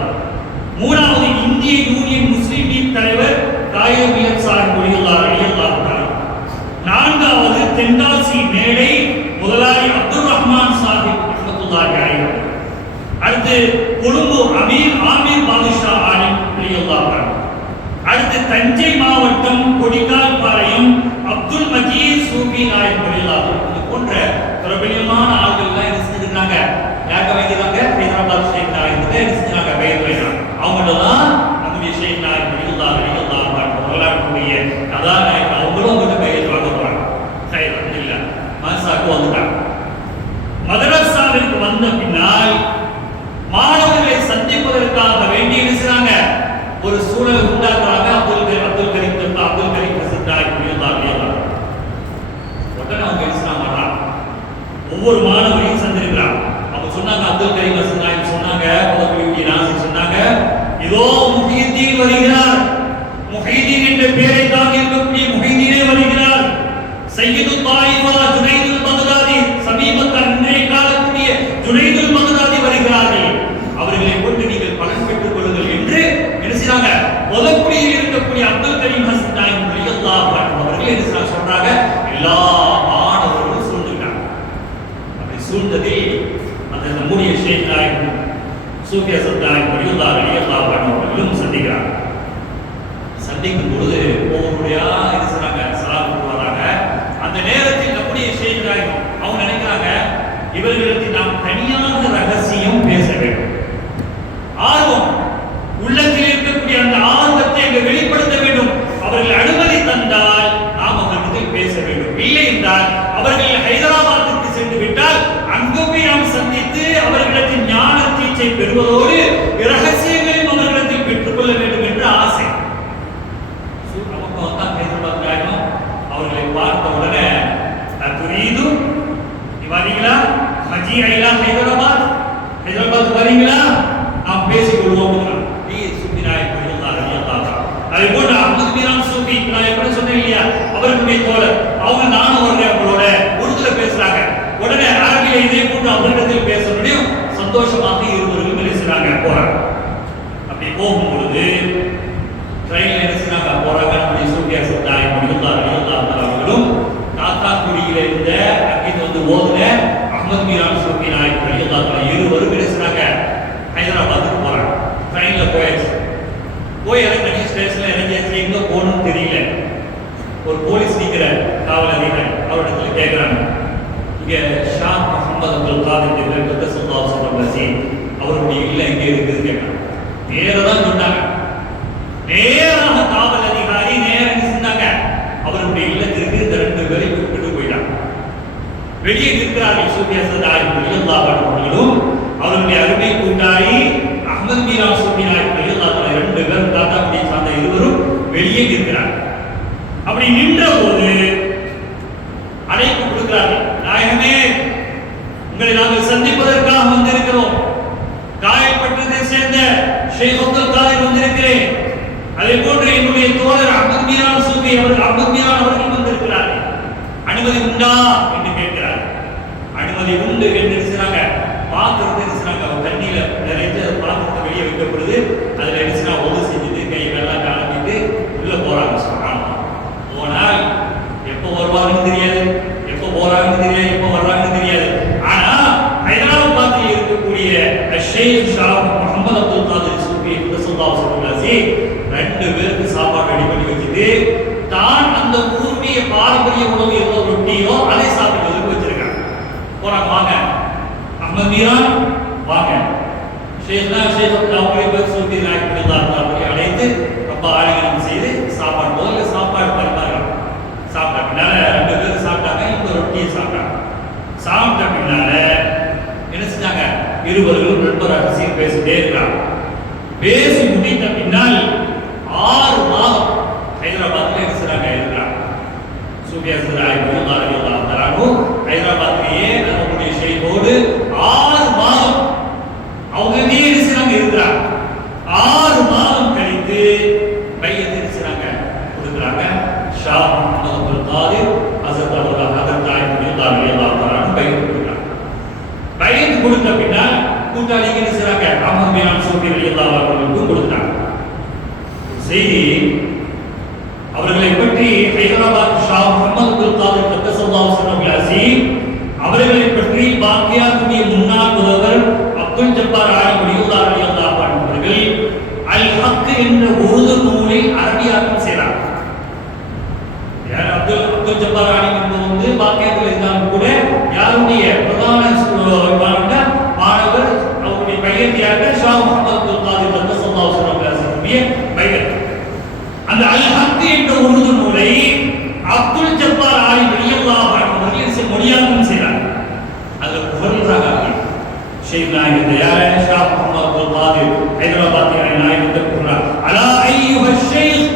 மூணாவது இந்திய யூனியன் முஸ்லிம் லீக் தலைவர் காயிர் மில்லத் சாஹிப் ரலியல்லாஹு தஆலா, நான்காவது தென்காசி மேடை முதலாளி அப்துல் ரஹ்மான் சாஹிப் ரஹ்மத்துல்லாஹி அலைஹி, அடுத்து கொழும்பு ஆமீர் பாதுஷா ஆலிம் ரலியல்லாஹு தஆலா, அடுத்து தஞ்சை மாவட்டம் கொடிக்கால் பாளையம் அப்துல் மஜீத் சூஃபி நாயக் ரலியல்லாஹு தஆலா. இது போன்ற பிரபலமான ஆட்கள் எல்லாம் இருக்காங்க. யாருக்கு வைக்கிறாங்க? ஹைதராபாத் ஷேக் நாயக் இருக்காங்க. பெயர் வைக்கிறாங்க. அவங்களெல்லாம் நம்முடைய ஷேக் நாயக் ரலியல்லாஹு வரலாற்றுடைய கதாநாயகர் அவங்களும் அவங்க பெயர் வாங்க போறாங்க. சரி, இல்ல மதரசாக்கு வந்துட்டாங்க. மதரசாவிற்கு வந்த பின்னால் மாணவர்களை சந்திப்பதற்காக வேண்டி இருக்கிறாங்க ஒரு சூழலை உண்டாக்குறாங்க. அப்துல் கரீம் உடனே அவங்க இருக்கிறாங்க, ஒவ்வொரு மாணவரையும் சந்திருக்கிறாங்க. அவங்க சொன்னாங்க, அப்துல் கரீம் சொன்னாங்க, சொன்னாங்க, இதோ முஹிதீன் வருகிறார். முஹிதீன் என்ற பெயரை தாங்கி இருக்கக்கூடிய முஹிதீனே வருகிறார். சையது தாயிஃபா ஜுனைதுல் பக்தாதி, சமீபத்தில் அன்றைய காலக்கூடிய ஜுனைதுல் பக்தாதி வருகிறார்கள். அவர்களை கொண்டு நீங்கள் பலன் பெற்றுக் கொள்ளுங்கள் என்று நினைச்சாங்க. முதற்குடியில் இருக்கக்கூடிய அப்துல் கரீம் ஹசன் நாயக் ரலியல்லாஹு அவர்கள் என்ன சொல்றாங்க, எல்லா மாணவர்களும் சூழ்ந்துட்டாங்க. அப்படி சூழ்ந்ததில் அந்த நம்முடைய ஷேக் நாயக் சூஃபி ஹசன் நாயக் ரலியல்லாஹு அவர்களும் சந்திக்கிறாங்க. சந்திக்கும் பொழுது ஒவ்வொருடையா இருக்கிறாங்க, சலாம் வராங்க. அந்த நேரத்தில் நம்முடைய ஷேக் நாயக் அவங்க நினைக்கிறாங்க, இவர்களுக்கு நாம் தனியாக ரகசியம் பேச வேண்டும். ஆர்வம் உள்ளத்தில் இருக்கக்கூடிய அந்த ஆர்வத்தை வெளிப்படுத்த வேண்டும். அவர்கள் அனுமதி தந்தால் நாம் அவர்களிடத்தில் பேச வேண்டும். இல்லை என்றால் அவர்கள் ஹைதராபாத்திற்கு சென்று விட்டால் அங்கு போய் நாம் சந்தித்து அவர்களிடத்தில் ஞான தீட்சை பெறுவதோடு இரகசியங்களையும் அவர்களிடத்தில் பெற்றுக்கொள்ள வேண்டும் என்று ஆசை. அவர்களை பார்த்த உடனே துரீது வரீங்களா, மஜி ஐலா ஹைதராபாத் வரீங்களா, நாம் பேசிக் கொள்வோம். அதை போன்று அஹ்மத் மீரான் சூஃபி நான் எப்படி சொன்னேன் இல்லையா, அவர்களுடைய தோழர் அவங்க நானும் வருகிறேன் அவங்களோட உருதுல பேசுறாங்க. உடனே அரபியில இதே போன்று அவர்களிடத்தில் பேச முடியும். சந்தோஷமாக இருவர்களும் பேசுறாங்க, போறாங்க. அப்படி போகும் பொழுது ட்ரெயின்ல என்ன செய்றாங்க, போறாங்க. நம்முடைய சூஃபி ஹசன் நாயக் அவர்களும் காத்தாக்குடியில இருந்த அங்கிருந்து வந்து ஓதுன அஹ்மத் மீரான் சூஃபி நாயக் இருவரும் பேசுறாங்க. ஹைதராபாத்துக்கு போறாங்க. ட்ரெயின்ல போயாச்சு. போய் இறங்கி ஸ்டேஷன்ல இறங்கியாச்சு. எங்க போகணும்னு தெரியல. ஒரு போலீஸ் நிக்கிற காவல் அதிகாரி அவரிடத்துல கேட்கிறாங்க, இங்க ஷா முஹம்மது அப்துல் காதிர் அவருடைய இல்லம் எங்க இருக்குது கேட்கிறாங்க. நேரதான் சொன்னாங்க. நேராக காவல் அதிகாரி நேரம் சொன்னாங்க, அவருடைய இல்லத்திற்கு இந்த 2 பேரை கூப்பிட்டு போயிட்டாங்க. வெளியே நிற்கிறார்கள் சூஃபி ஹசன் நாயக் ரலியல்லாஹு அவர்களும் அவருடைய அருமை கூட்டாளி அஹ்மத் மீரான் சூஃபி நாயக் ரலியல்லாஹு 2 பேரும் காத்தாக்குடியை சார்ந்த இருவரும் வெளியே நிற்கிறார்கள். அப்படி நின்ற போது அழைப்பு கொடுக்கிறார்கள், நாயகமே உங்களை நாங்கள் சந்திப்பதற்காக வந்திருக்கிறோம். காயப்பட்டதை சேர்ந்த ஷேக் அப்துல் காதிர் வந்திருக்கிறேன். அதே போன்று என்னுடைய தோழர் அஹ்மத் மீரான் சூஃபி அவர்கள் வந்திருக்கிறார்கள். அனுமதி உண்டா என்று கேட்கிறார். அனுமதி உண்டு என்று சொன்னாங்க. பாத்திரத்தை சொன்னாங்க, தண்ணியில நிறைய பாத்திரத்தை வெளியே வைக்கப்படுது. அதுல என்ன ஒது செஞ்சுட்டு கை வெள்ளம் காலமிட்டு உள்ள சொல்லி 2 பேருக்கு சாப்பாடு ரெடி பண்ணி வச்சுட்டு தான் அந்த ஊருடைய பாரம்பரிய உணவு எவ்வளவு ரொட்டியோ அதை சாப்பிடுவதற்கு வச்சிருக்காங்க. போறாங்க, வாங்க அஹ்மத் மீரான் வாங்க, ஷேக் அவங்களை சொல்லி நாயகத்தை அழைத்து ரொம்ப ஆலிங்கனம் செய்து சாப்பாடு முதல்ல சாப்பாடு பரிமாறுறாங்க. சாப்பிட்ட பின்னால 2 பேர் சாப்பிட்டாங்க, இந்த ரொட்டியை சாப்பிட்டாங்க. சாப்பிட்ட பின்னால என்ன செஞ்சாங்க, இருவர்களும் நண்பராக சீர் பேசிட்டே இருக்கிறாங்க. பேசி முடித்த பின்னால் 6 மாதம் ஹைதராபாத்ல என்ன செய்றாங்க இருக்கிறாங்க. சூஃபியா ஹைதராபாத்லயே நம்முடைய ஷேகோடு 6 மாதம் அவங்க என்ன செய்றாங்க இருக்கிறாங்க. 6 மாதம் கழித்து பையத்தை என்ன செய்றாங்க கொடுக்குறாங்க. ஷா முஹம்மது அப்துல் காதிர் ஹஸரத் ஹதரத் பையத்தை கொடுக்குறாங்க. பையத்தை கொடுத்த பின்னால் கூட்டாளிக்கு என்ன செய்றாங்க, அஹ்மத் மீரான் சூஃபி ரலியல்லாஹு அன்ஹு கொடுத்தாங்க. செய்தி அவர்களை பற்றி ஹைதராபாத் ஷா முஹம்மது அப்துல் காதிர் கத்தஸல்லாஹு ஸல்லல்லாஹு அலைஹி அவர்களை பற்றி பாக்கியாத்துடைய முன்னாள் முதல்வர் அப்துல் ஜப்பார் ஆலிம் ரலியல்லாஹு அன்ஹு அவர்கள் அல் ஹக் என்ற உருது நூலை அரபியாக்கம் செய்தார். யார் அப்துல் ஜப்பார் ஆலிம் என்பது பாக்கியாத்தில் இருந்தாலும் கூட யாருடைய பிரதான மாணவர் அவருடைய பையத்தியாக ஷா முஹம்மது அப்துல் காதிர் கத்தஸல்லாஹு ஸல்லல்லாஹு பையன். அந்த அல் ஹக் என்ற உருது நூலை அப்துல் ஜப்பார் ஆலிம் ரலியல்லாஹு அன்ஹு அவர்கள் மொழியாக்கம் செய்தார். அதில் புகழ்றாங்க ஷேக் நாயகத்தை யாரே ஷா முஹம்மது அப்துல் காதிர் ஹைதராபாத் நாயகத்தை புகழ்றார். அலா ஐயுஹ ஷேக்,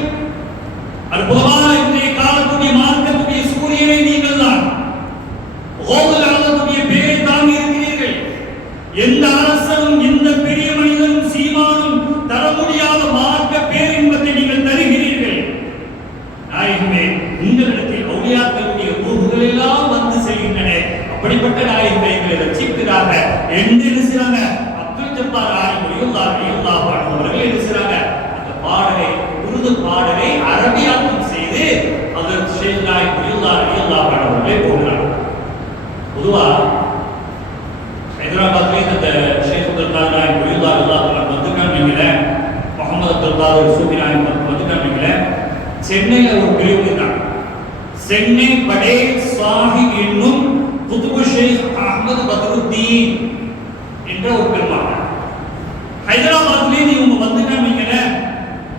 அற்புதமான இன்றைய காலத்துடைய மார்க்கத்துடைய சூரியனை நீங்கள் தான் கோகுல் ஆலத்துடைய பேரை தாங்கி இருக்கிறீர்கள். எந்த அரசனும் எந்த பெரிய மனிதனும் சீமானும் தர முடியாத மார்க்க பேரின்பத்தை நீங்கள் தருகிறீர்கள். நாயகமே, உங்களிடத்தில் அவுலியாக்களுடைய ரூஹுகள் எல்லாம் வந்து செல்கின்றன. அப்படிப்பட்ட நாயகத்தை எங்களை ரட்சிப்பதாக என்று செய்றாங்க. அப்துல் ஜப்பார் ஆலிம் ரலியல்லாஹு அன்ஹு அவர்கள் என்ன செய்றாங்க, அந்த பாடலை உருது பாடலை அரபியாக்கம் செய்து ஹஜ்ரத் ஷேக் நாயக் ரலியல்லாஹு அன்ஹு அவர்களை போகிறார். பொதுவா ஹைதராபாத்ல இந்த ஷேக் அப்துல் காதிர் நாயக் ரலியல்லாஹு அன்ஹு வந்துட்டாங்கல, முஹம்மது அப்துல் காதிர் சூஃபி நாயக் வந்துட்டாங்கல, சென்னையில ஒரு பிரிவு இருந்தாங்க. சென்னை படே சாஹிப் என்னும் குதுபு ஷேக் அஹ்மத் பத்ருத்தீன் என்ற ஒரு பெருமாள் ஹைதராபாத்ல இவங்க வந்துட்டாங்கல,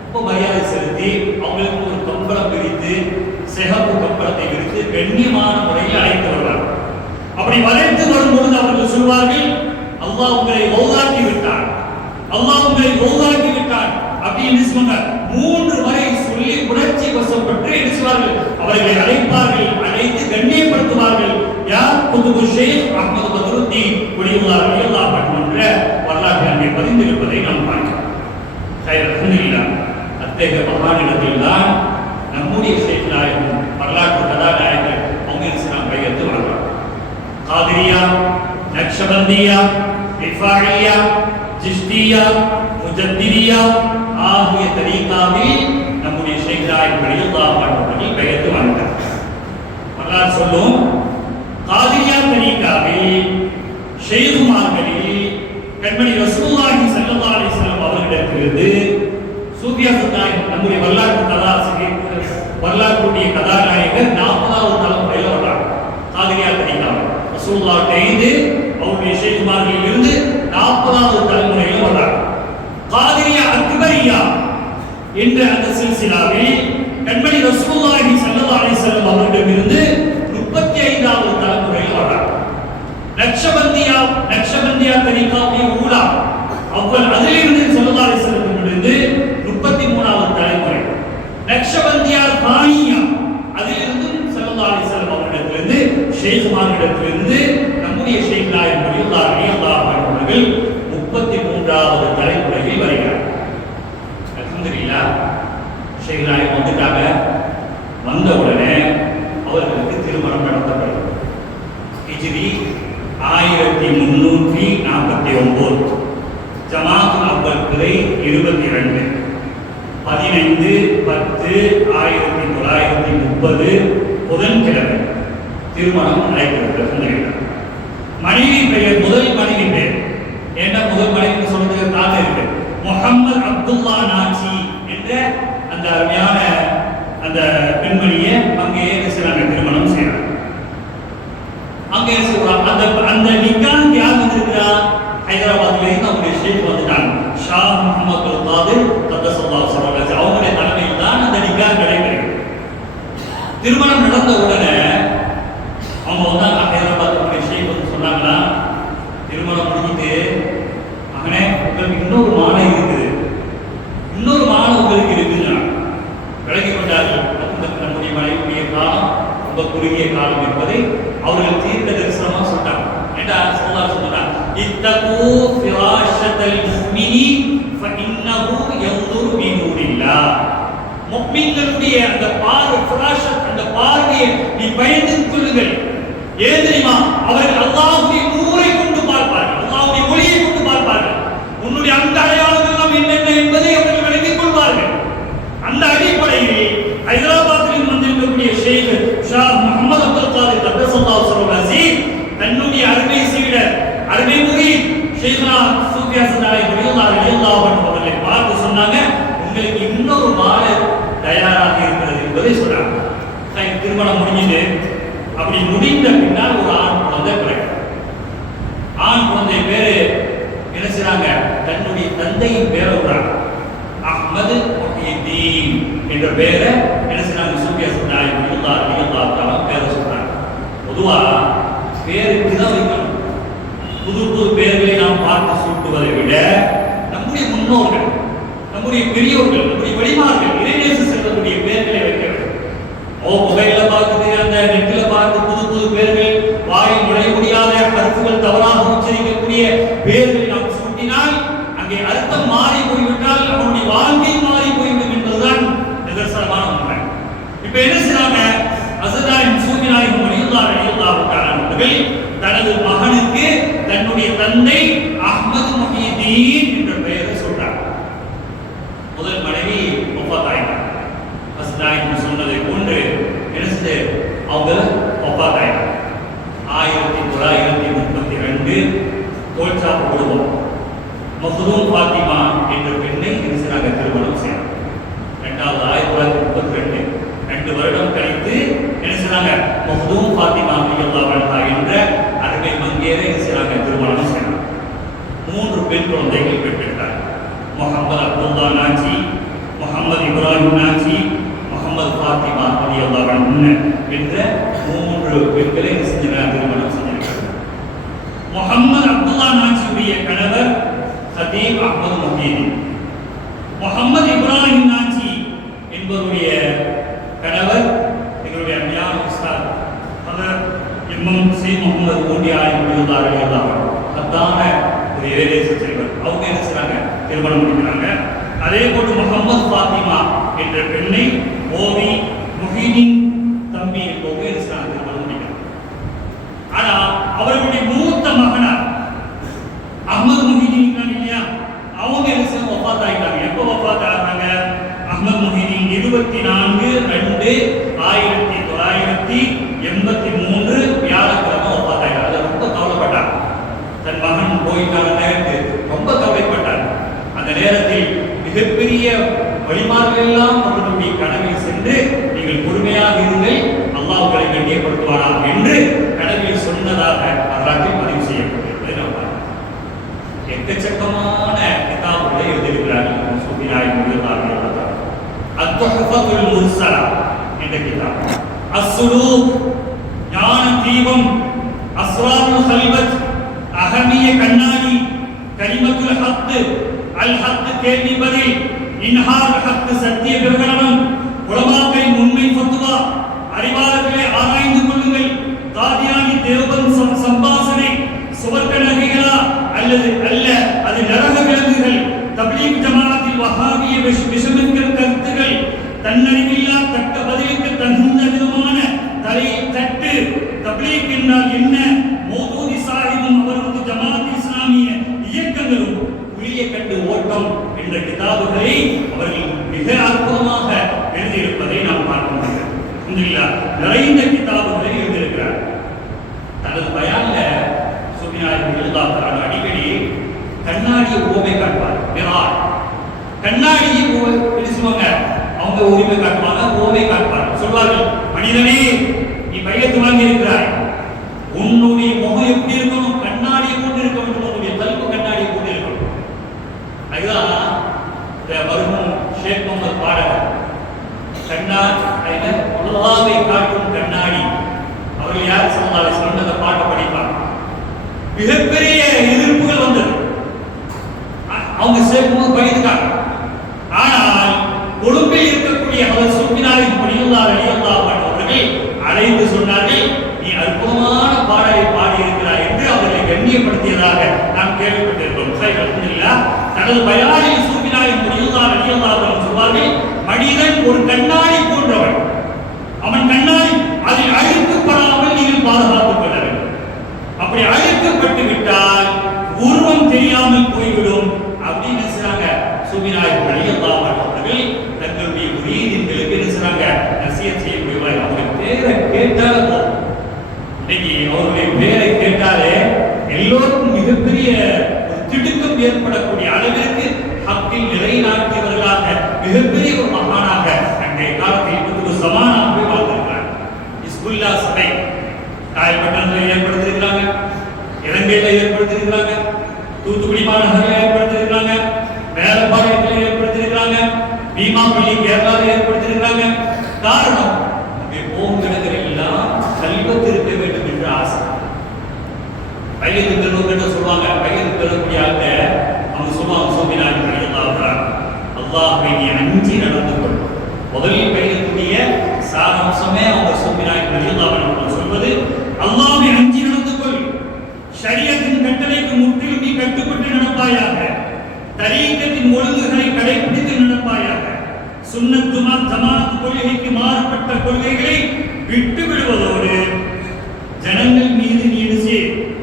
ரொம்ப மரியாதை செலுத்தி அவங்களுக்கு ஒரு கம்பளம் பிரித்து சிகப்பு கம்பளத்தை விரித்து கண்ணியமான முறையில் அழைத்து வருவார். அப்படி வளைத்து வரும்பொழுது அவர்கள் சொல்வார்கள், அல்லாஹ் உங்களை ஓதாக்கி விட்டான், அல்லாஹ் உங்களை ஓதாக்கி விட்டான் அப்படின்னு சொன்னார். 3 முறை சொல்லி உணர்ச்சி வசப்பட்டு என்ன செய்வார்கள், அவர்களை அழைப்பார்கள், அழைத்து கண்ணியப்படுத்துவார்கள். யார், குதுபு ஷேக் அஹ்மத் பத்ருத்தீன் ரலியல்லாஹு அன்ஹு என்ற வரலாற்று அங்கே பதிந்திருப்பதை நாம் பார்க்கிறோம். அல்ஹம்துலில்லாஹ், அத்தகைய மகானிடத்தில் தான் நம்முடைய ஷேக் நாயகம் வரலாற்று கதாநாயகர்கள் அவங்க இஸ்லாம் கையெழுத்து வளர்றாங்க. காதிரியா, நக்ஷபந்தியா, ரிஃபாயியா, ஜிஷ்தியா, முஜத்திதியா ஆகிய தரீகாவில் நம்முடைய ஷேக் நாயகம் ரலியல்லாஹு அன்ஹு அவர்கள் கையெழுத்து வளர்ந்தார். வரலாறு சொல்லும், காதிரியா தரீகாவில் ஷேகுமார்களில் கண்மணி ரசூலுல்லாஹி ஸல்லல்லாஹு அலைஹி வஸல்லம் அவர்களிடத்திலிருந்து சூஃபியா நாயகம் நம்முடைய வரலாற்றுடைய கதாநாயகர் 40வது தலைமுறையில் வர்றாங்க. காதிரியா தரீகாவில் ரசூலுல்லாஹ் கைது அவருடைய ஷேகுமார்களில் இருந்து 40வது தலைமுறையில் வர்றாங்க. காதிரியா அக்பரியா என்ற அந்த சில்சிலாவில் கண்மணி ரசூலுல்லாஹி ஸல்லல்லாஹு அலைஹி வஸல்லம் அவர்களிடமிருந்து 35வது தலைமுறையில் வர்றாங்க. நக்ஷபந்தியா தரீகாவுடைய ஊலா அவ்வளவு அதிலிருந்து ஸல்லல்லாஹு அலைஹி வஸல்லமிலிருந்து 33வது தலைமுறை. நக்ஷபந்தியா தானியா அதிலிருந்து ஸல்லல்லாஹு அலைஹி வஸல்லம் அவர்களிடமிருந்து ஷேகுமார்களிடமிருந்து நம்முடைய ஷேக் நாயகம் ரலியல்லாஹு அன்ஹு அவர்கள் 33வது தலைமுறையில் வருகிறார். அல்ஹம்துலில்லாஹ், ஷேக் நாயகம் வந்துட்டாங்க. வந்த உடனே அவர்களுக்கு திருமணம் நடத்தப்பட்டது. ஹிஜ்ரி 1349, ஜமாத் அவ்வல் பிறை 22, 15/10/1930 புதன்கிழமை திருமணம் நடைபெற்றது. மனைவி பெயர், முதல் மனைவி பெயர் என்ன, முதல் மனைவி சொல்றதுக்கு காரணம் இருக்கு, முஹம்மது அப்துல்லா நாச்சி என்ற அந்த அருமையான அந்த பெண்மணியை அங்கேயே செய்றாங்க, திருமணம் செய்யறாங்க. அங்கே சொல்றாங்க அந்த நிக்காஹ் யார் வந்திருக்கிறா? ஹைதராபாத்ல இருந்து அவருடைய ஷேக் வந்துட்டாங்க, ஷா முஹம்மது காதிர் கத்தஸல்லாஹு ஸல்லல்லாஹு அவங்களுடைய தலைமையில் தான் அந்த நிக்காஹ் நடைபெறுகிறது. திருமணம் நடந்த உடனே அவங்க வந்தாங்க, ஹைதராபாத் ஷேக் வந்து சொன்னாங்களா, திருமணம் முடிஞ்சிட்டு மகனே உங்களுக்கு இன்னொரு மாலை இருக்குது, இன்னொரு மாலை உங்களுக்கு இருக்குன்னா விலகி கொண்டார்கள். நம்முடைய மனைவியுடைய காலம் ரொம்ப குறுகிய காலம் என்பதை அவர்கள் தீர்க்க தரிசனமா சொல்லிட்டாங்க. ஏண்டா ஸல்லல்லாஹு சொல்றாங்க, இத்தகு ஃபிராஷத்தல் முஃமினி ஃபஇன்னஹு யன்துரு பிநூரில்லாஹ். முஃமின்களுடைய அந்த ஃபிராஷத், அந்த பார்வையை நீ பயந்து கொள்ளுங்கள். ஏன் தெரியுமா? அவர்கள் அல்லாஹ்வுடைய நூரை கொண்டு பார்ப்பார்கள், அல்லாஹ்வுடைய ஒளியை கொண்டு பார்ப்பார்கள். உன்னுடைய அந்த அடையாளங்கள் எல்லாம் என்னென்ன என்பதை அவர்கள் விளங்கிக் கொள்வார்கள். அந்த அடிப்படையில் ஹைதராபாத்தில் வந்திருக்கக்கூடிய ஷேக் ஷா முஹம்மது அப்துல் காதிர் கத்தஸல்லாஹு ஸல்லல்லாஹு தன்னுடைய அருமை சீடர், அருமை முரீத் ஷேக்னா சூஃபியா சதாய் ரலியல்லாஹு அன்ஹு அவர்களை பார்த்து சொன்னாங்க, உங்களுக்கு இன்னொரு மாலை தயாராக இருக்கிறது என்பதை சொன்னாங்க. திருமணம் முடிஞ்சது. அப்படி முடிந்த பின்னால் ஒரு ஆண் குழந்தை பிறகு, ஆண் குழந்தை பேரு என்ன செய்றாங்க, தன்னுடைய தந்தையின் பேரை விடுறாங்க, அஹ்மது முஹியத்தீன் என்ற பேரை என்ன செய்றாங்க, சூஃபியா சதாய் ரலியல்லாஹு பேரை சொல்றாங்க. பொதுவா பேருக்கு தான் வைக்கணும். புது புது பேர்களை நாம் பார்த்து சூட்டுவதை விட நம்முடைய முன்னோர்கள், நம்முடைய பெரியோர்கள், நம்முடைய வழிமார்கள் இறைநேச செல்வக்கூடிய பேர்களை வைக்க வேண்டும். மொபைல்ல பார்த்து, அந்த நெட்ல பார்த்து புது புது பேர்கள், வாயில் நுழைய முடியாத கருத்துக்கள் தவறாக உச்சரிக்கக்கூடிய பேர்களை நாம் சூட்டினால் அங்கே அர்த்தம் மாறி போய்விட்டால் அவனுடைய வாழ்க்கை மாறி போய்விடும் என்பதுதான் நிதர்சனமான உண்மை. இப்ப என்ன செய்றாங்க, ஹஸரத் சூஃபி நாயகம் ரலியல்லாஹு அவர்கள் தனது மகனுக்கு தன்னுடைய தந்தை அஹ்மது முஹியத்தீன் என்ற பெயரை சொல்றாங்க. முதல் மனைவி வஃபாத் ஆயிட்டாங்க. ஹஸரத் நாயகம் சொன்னதை போன்று என்ன செய்து அவங்க வஃபாத் ஆயிட்டாங்க. 1932 தோல்சாப்பு குடும்பம் மஹ்தூம் ஃபாத்திமா என்ற பெண்ணை இருக்கிறாங்க, திருமணம் செய்யறாங்க. 1932 2 வருடம் கழித்து என்ன செய்றாங்க, மஹ்தூம் ஃபாத்திமா ரலியல்லாஹு அன்ஹா என்ற அருமை மங்கையரை செய்றாங்க, திருமணம் செய்றாங்க. 3 பெண் குழந்தைகள் பெற்றெடுத்தாங்க. முஹம்மது அப்துல்லா நாஜி, முஹம்மது இப்ராஹிம் நாஜி, முஹம்மது ஃபாத்திமா ரலியல்லாஹு அன்ஹா என்ற 3 பெண்களை திருமணம் செஞ்சிருக்காங்க. முஹம்மது அப்துல்லா நாஜியுடைய கணவர் ஹதீப் அஹ்மது முஹியத்தீன். முஹம்மது இப்ராஹிம் நாஜி என்பவருடைய கணவர் எங்களுடைய அருமையான உஸ்தாத் ஹதரத் இமாம் சையத் முஹம்மது ஊண்டியாய் ரலியல்லாஹு அத்தான ஒரு இறைநேச செல்வர். அவங்க என்ன செய்றாங்க, திருமணம் முடிக்கிறாங்க. அதே போன்று முஹம்மது ஃபாத்திமா என்ற பெண்ணை ஓவி முஹிதீன் தம்பி என்பவங்க என்ன செய்றாங்க, திருமணம் முடிக்கிறாங்க. ஆனா அவர்களுடைய மூத்த மகனார் அஹ்மது முஹிதீன் இல்லையா, அவங்க என்ன செய்ய வஃபாத் ஆயிட்டாங்க. எப்போ வஃபாத் ஆனாங்க, அஹ்மது முஹிதீன் 24/2/1983 வியாழக்கிழமை வஃபாத் ஆயிட்டாங்க. அதை ரொம்ப கவலைப்பட்டாங்க, தன் மகன் போயிட்டாங்க, ரொம்ப கவலைப்பட்டார். அந்த நேரத்தில் மிகப்பெரிய வழிமார்கள் எல்லாம் அவர்களுடைய கனவில் சென்று, நீங்கள் பொறுமையாக இருங்கள், அல்லாஹ் உங்களை கண்ணியப்படுத்துவானாக என்று கனவில் சொன்னதாக வரலாற்றில் பதிவு செய்யப்பட்டிருக்கிறது. நாம் எக்கச்சக்கமான கிதாபுகளை எழுதியிருக்கிறார்கள் சூஃபி நாயகம் ரலியல்லாஹு அன்ஹு. அத்-துஹ்ஃபத்துல் முர்ஸலா என்ற கிதாப், அஸ்-சுலூக் ஞான தீபம், அஸ்ராருல் கல்வத் அஹமிய கண்ணாடி, கலிமத்துல் ஹக் அல் ஹக் கேள்வி பதில், இன்ஹார் ஹக் சத்திய பிரகடனம், உலமாக்களின் உண்மை ஃபத்வா, அறிவாளர்களை ஆராய்ந்து கொள்ளுங்கள், காதியானி தேவபந்த் சம்பாசனை, சுவர்க்க நகைகளா அல்லது அல்ல அது நரக விலங்குகள், தப்லீக் ஜமாஅத்தில் வஹாபிய விஷமிக்க கருத்துகள், தன்னறிவில்லா தக்க பதிலுக்கு தகுந்த விதமான தலை தட்டு, தப்லீக் என்றால் என்ன, மௌதூதி சாஹிபும் அவரது ஜமாஅத் இஸ்லாமிய இயக்கங்களும், புளிய கண்டு ஓட்டம் என்ற கிதாபுகளை அவர்கள் மிக அற்புதமாக எழுதியிருப்பதை நாம் பார்க்க முடியும். அல்ஹம்துலில்லாஹ், நிறைந்த கிதாபுகளை எழுதியிருக்கிறார். தனது பயான்ல சூஃபி நாயகம் ரலியல்லாஹு அன்ஹு அடிக்கடி கண்ணாடியை ஓமை காட்டுவார். மிரார் கண்ணாடியை சொல்லுவாங்க, அவங்க உரிமை காட்டுவாங்க, கோவை காட்டுவாங்க. சொல்வார்கள், மனிதனே நீ பையத்து வாங்கி இருக்கிறாய், உன்னுடைய முகம் எப்படி இருக்கணும்? கண்ணாடியை போட்டு இருக்க வேண்டும், உன்னுடைய கல்வி கண்ணாடியை போட்டு இருக்கணும். அதுதான் இந்த மருமம் ஷேக் முகமது பாடகர் அல்லாஹ்வை காட்டும் கண்ணாடி. அவர்கள் யார் சொன்னாலே சொன்னத பாட்டை படிப்பாங்க. மிகப்பெரிய எதிர்ப்புகள் வந்தது. அவங்க ஷேக் முகமது பயந்துட்டாங்க. ஆனால் கொழும்பில் இருக்கக்கூடிய அவர் சுப்பினாரின் ரலியல்லாஹு அன்ஹு அவர்கள் அழைத்து சொன்னார்கள், நீ அற்புதமான பாடலை பாடியிருக்கிறாய் என்று அவர்களை கண்ணியப்படுத்தியதாக நாம் கேள்விப்பட்டிருக்கிறோம். அல்ஹம்துலில்லாஹ். தனது பயானில் சுப்பினாரின் ரலியல்லாஹு அன்ஹு சொல்வார்கள், மனிதன் ஒரு கண்ணாடி போன்றவன். அவன் கண்ணாடி அதில் அழுக்கப்படாமல் நீங்கள் பாதுகாத்துக் கொள்ள வேண்டும். அப்படி அழுக்கப்பட்டு விட்டால் உருவம் தெரியாமல் போய்விடும் அப்படின்னு சொல்றாங்க. சுபினாய் ரலியல்லாஹு அன்ஹு அவர்கள் தங்களுடைய முரீதின்களுக்கு என்ன சொல்றாங்க, நசியத் செய்யக்கூடியவர்கள். அவங்க பேரை கேட்டாலே போதும். இன்னைக்கு அவருடைய பேரை கேட்டாலே எல்லோருக்கும் மிகப்பெரிய ஒரு திடுக்கம் ஏற்படக்கூடிய அளவிற்கு ஹக்கில் நிலைநாட்டியவர்களாக மிகப்பெரிய ஒரு மகானாக அன்றைய காலத்தில் ஒரு சமானாகவே வாழ்ந்திருக்கிறார். இஸ்புல்லா சபை காயல்பட்டணத்தில் ஏற்படுத்தியிருக்கிறாங்க, இலங்கையில் ஏற்படுத்தியிருக்கிறாங்க, தூத்துக்குடி மாநகரில் ஏற்படுத்தியிருக்கிறாங்க, வேலப்பாளையத்தில் ஏற்படுத்தியிருக்கிறாங்க, பீமாப்பள்ளி கேரளாவில் ஏற்படுத்தியிருக்கிறாங்க. காரணம், அங்கே போகும் இடங்களெல்லாம் கல்வத்து இருக்க வேண்டும் என்ற ஆசை. பையத்து பெருவர்கள் சொல்லுவாங்க, பையத்து பெறக்கூடிய ஆள்கிட்ட அவங்க சொல்லுவாங்க, சோமினார் அல்லாஹ்வை நீ அஞ்சி நடந்து கொள். முதலில் பையத்துடைய சாராம்சமே அவங்க சோமினார் ரலியல்லாஹு அன்ஹு சொல்வது, அல்லாஹ்வை அஞ்சி நடந்து கொள். ஷரியத்தின் கட்டளைக்கு முற்றிலும் நீ கட்டுப்பட்டு நடப்பாயாக. தரீக்கத்தின் ஒழுங்குகளை கடைபிடித்து நடப்பாயாக. சுன்னத்து ஜமாஅத் கொள்கைக்கு மாறுபட்ட கொள்கைகளை விட்டு விடுவதோடு ஜனங்கள் மீது நீ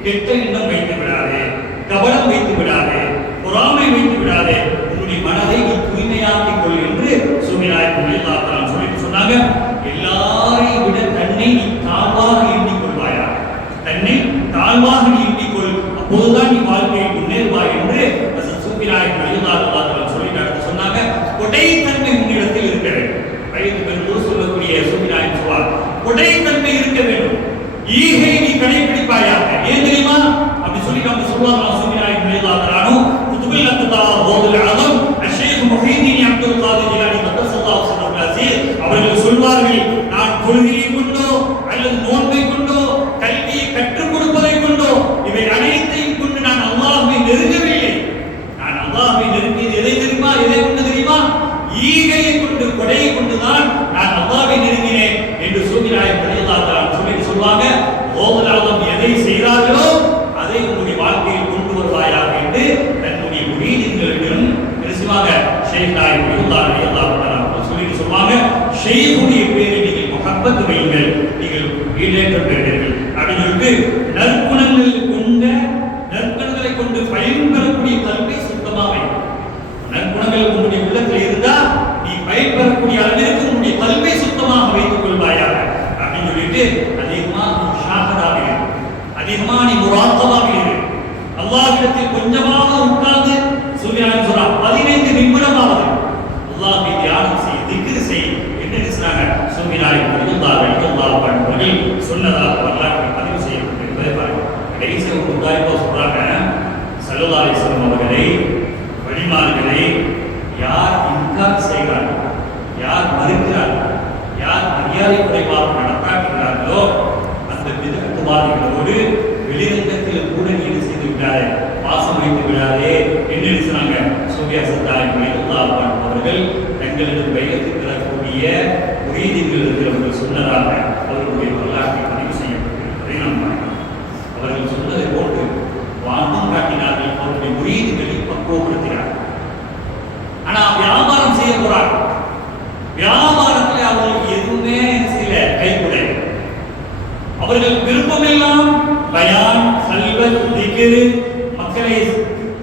கெட்ட எண்ணம் வைத்து விடாதே, கபடம் வைத்து விடாதே, பொறாமை வைத்து விடாதே, உன்னுடைய மனதை நீ தூய்மையாக்கிக் கொள் என்று சுபினாய் ரலியல்லாஹு அன்ஹு சொல்லிட்டு சொன்னாங்க. எல்லாரையும் விட தன்னை நீ தாழ்வாக எண்ணிக் கொள்வாயா, தன்னை தாழ்வாக நீ எண்ணிக்கொள், அப்போதுதான் நீ வாழ்க்கையில் முன்னேறுவாய் என்று சுபினாய் ரலியல்லாஹு அன்ஹு சொல்லிட்டு சொன்னாங்க. கொடைத்தன்மை உன்னிடத்தில் இருக்க வேண்டும். வயது பெருந்தோர் சொல்லக்கூடிய சுபினாய் சொல்வார், கொடைத்தன்மை இருக்க வேண்டும். ஈகை நீ கடைபிடிப்பாயாக. ஏன் தெரியுமா? அப்படி சொல்லி நம்ம சொல்லுவாங்க. சுபினாய் ரலியல்லாஹு அன்ஹு குதுபில் அக்தா ஹோதுல் அஸம் அஷேக் முஹீதீன் அப்துல் காதிர் ஜிலானி தக்கஸல்லாஹு ஸல்லல்லாஹு அலைஹி அவர்கள் சொல்வார்கள், நான் தொழுகையை கொண்டோ அல்லது நோன்பை கொண்டோ கல்வியை கற்றுக் கொடுப்பதை கொண்டோ இவை அனைத்தையும் கொண்டு நான் அல்லாஹ்வை நெருங்கவில்லை. நான் அல்லாஹ்வை நெருங்கியது எதை தெரியுமா? எதை கொண்டு தெரியுமா? ஈகையை கொண்டு, கொடையை கொண்டுதான் நான் அல்லாஹ்வை நெருங்கினேன் என்று சுபினாய் ரலியல்லாஹு அன்ஹு சொல்லிட்டு சொல்வாங்க. ஹோதுல் அஸம் எதை செய்தார்களோ அதை உங்களுடைய வாழ்க்கையில் கொண்டு வருவாயாக என்று தன்னுடைய முரீதின்களிடம் பேசுவாங்க. ஷேഖாய் ரலியல்லாஹு அன்ஹு சொல்லிட்டு சொல்வாங்க, ஷேഖுடைய பேரை நீங்கள் முஹப்பத் வையுங்கள், நீங்கள் ஈடேற்றம் பெறுவீர்கள் அப்படின்னு சொல்லிட்டு நற்குணங்களை கொண்டு பயன்பெறக்கூடிய கல்வி சுத்தமாக வைக்கும். நற்குணங்கள் உங்களுடைய உள்ளத்தில் இருந்தா நீ பயன்பெறக்கூடிய அளவிற்கு உன்னுடைய கல்வை சுத்தமாக வைத்துக் கொள்வாயாக அப்படின்னு சொல்லிட்டு அதிகமா முஷாஹதாக இரு, அதிகமா நீ முராக்கபாக இரு. அல்லாஹ்விடத்தில் கொஞ்சமாக உட்கார்ந்து சூரியன் சொல்றான் 15 நிமிடமாவது அல்லாஹ்வை தியானம் செய், திக்ர் செய் என்று சொன்னாங்க. சூரியனாய் ரலியல்லாஹு அன்ஹு சொன்னதாக வரலாற்று பதிவு செய்யப்பட்டிருப்பதை பாருங்க. கடைசி ஒரு உதாரணம் சொல்றாங்க, ஸல்லல்லாஹு அலைஹி வஸல்லம் அவர்களை வழிமார்களை யார் இன்கார் செய்கிறார்கள், யார் மறுக்கிறார்கள், யார் மரியாதை குறைவாக நடத்தாக்குகிறார்களோ அந்த பிதஅத்வாதிகளோடு வெளிரங்கத்தில் கூட நீடு செய்து விட்டாரே, பாசம் வைத்து விடாதே என்று சொன்னாங்க. சூஃபியா சத்தாய் ரலியல்லாஹு அன்ஹு அவர்கள் தங்களது பையத்தில் பெறக்கூடிய முரீதின்களிடத்தில் சொன்னதாக அவர்களுடைய வரலாற்றில் பதிவு செய்யப்பட்டிருப்பதை நாம் பார்க்கலாம். அவர்கள் சொன்னதை போட்டு வாழ்ந்தும் காட்டினார்கள், அவருடைய முரீதிகளை பக்குவப்படுத்தினார்கள். ஆனா வியாபாரம் செய்ய போறாங்க. வியாபாரத்தில் அவர்களுக்கு எதுவுமே செய்யல, கைக்குடை. அவர்கள் விருப்பமெல்லாம் பயான், கல்வத், திக்ர், மக்களை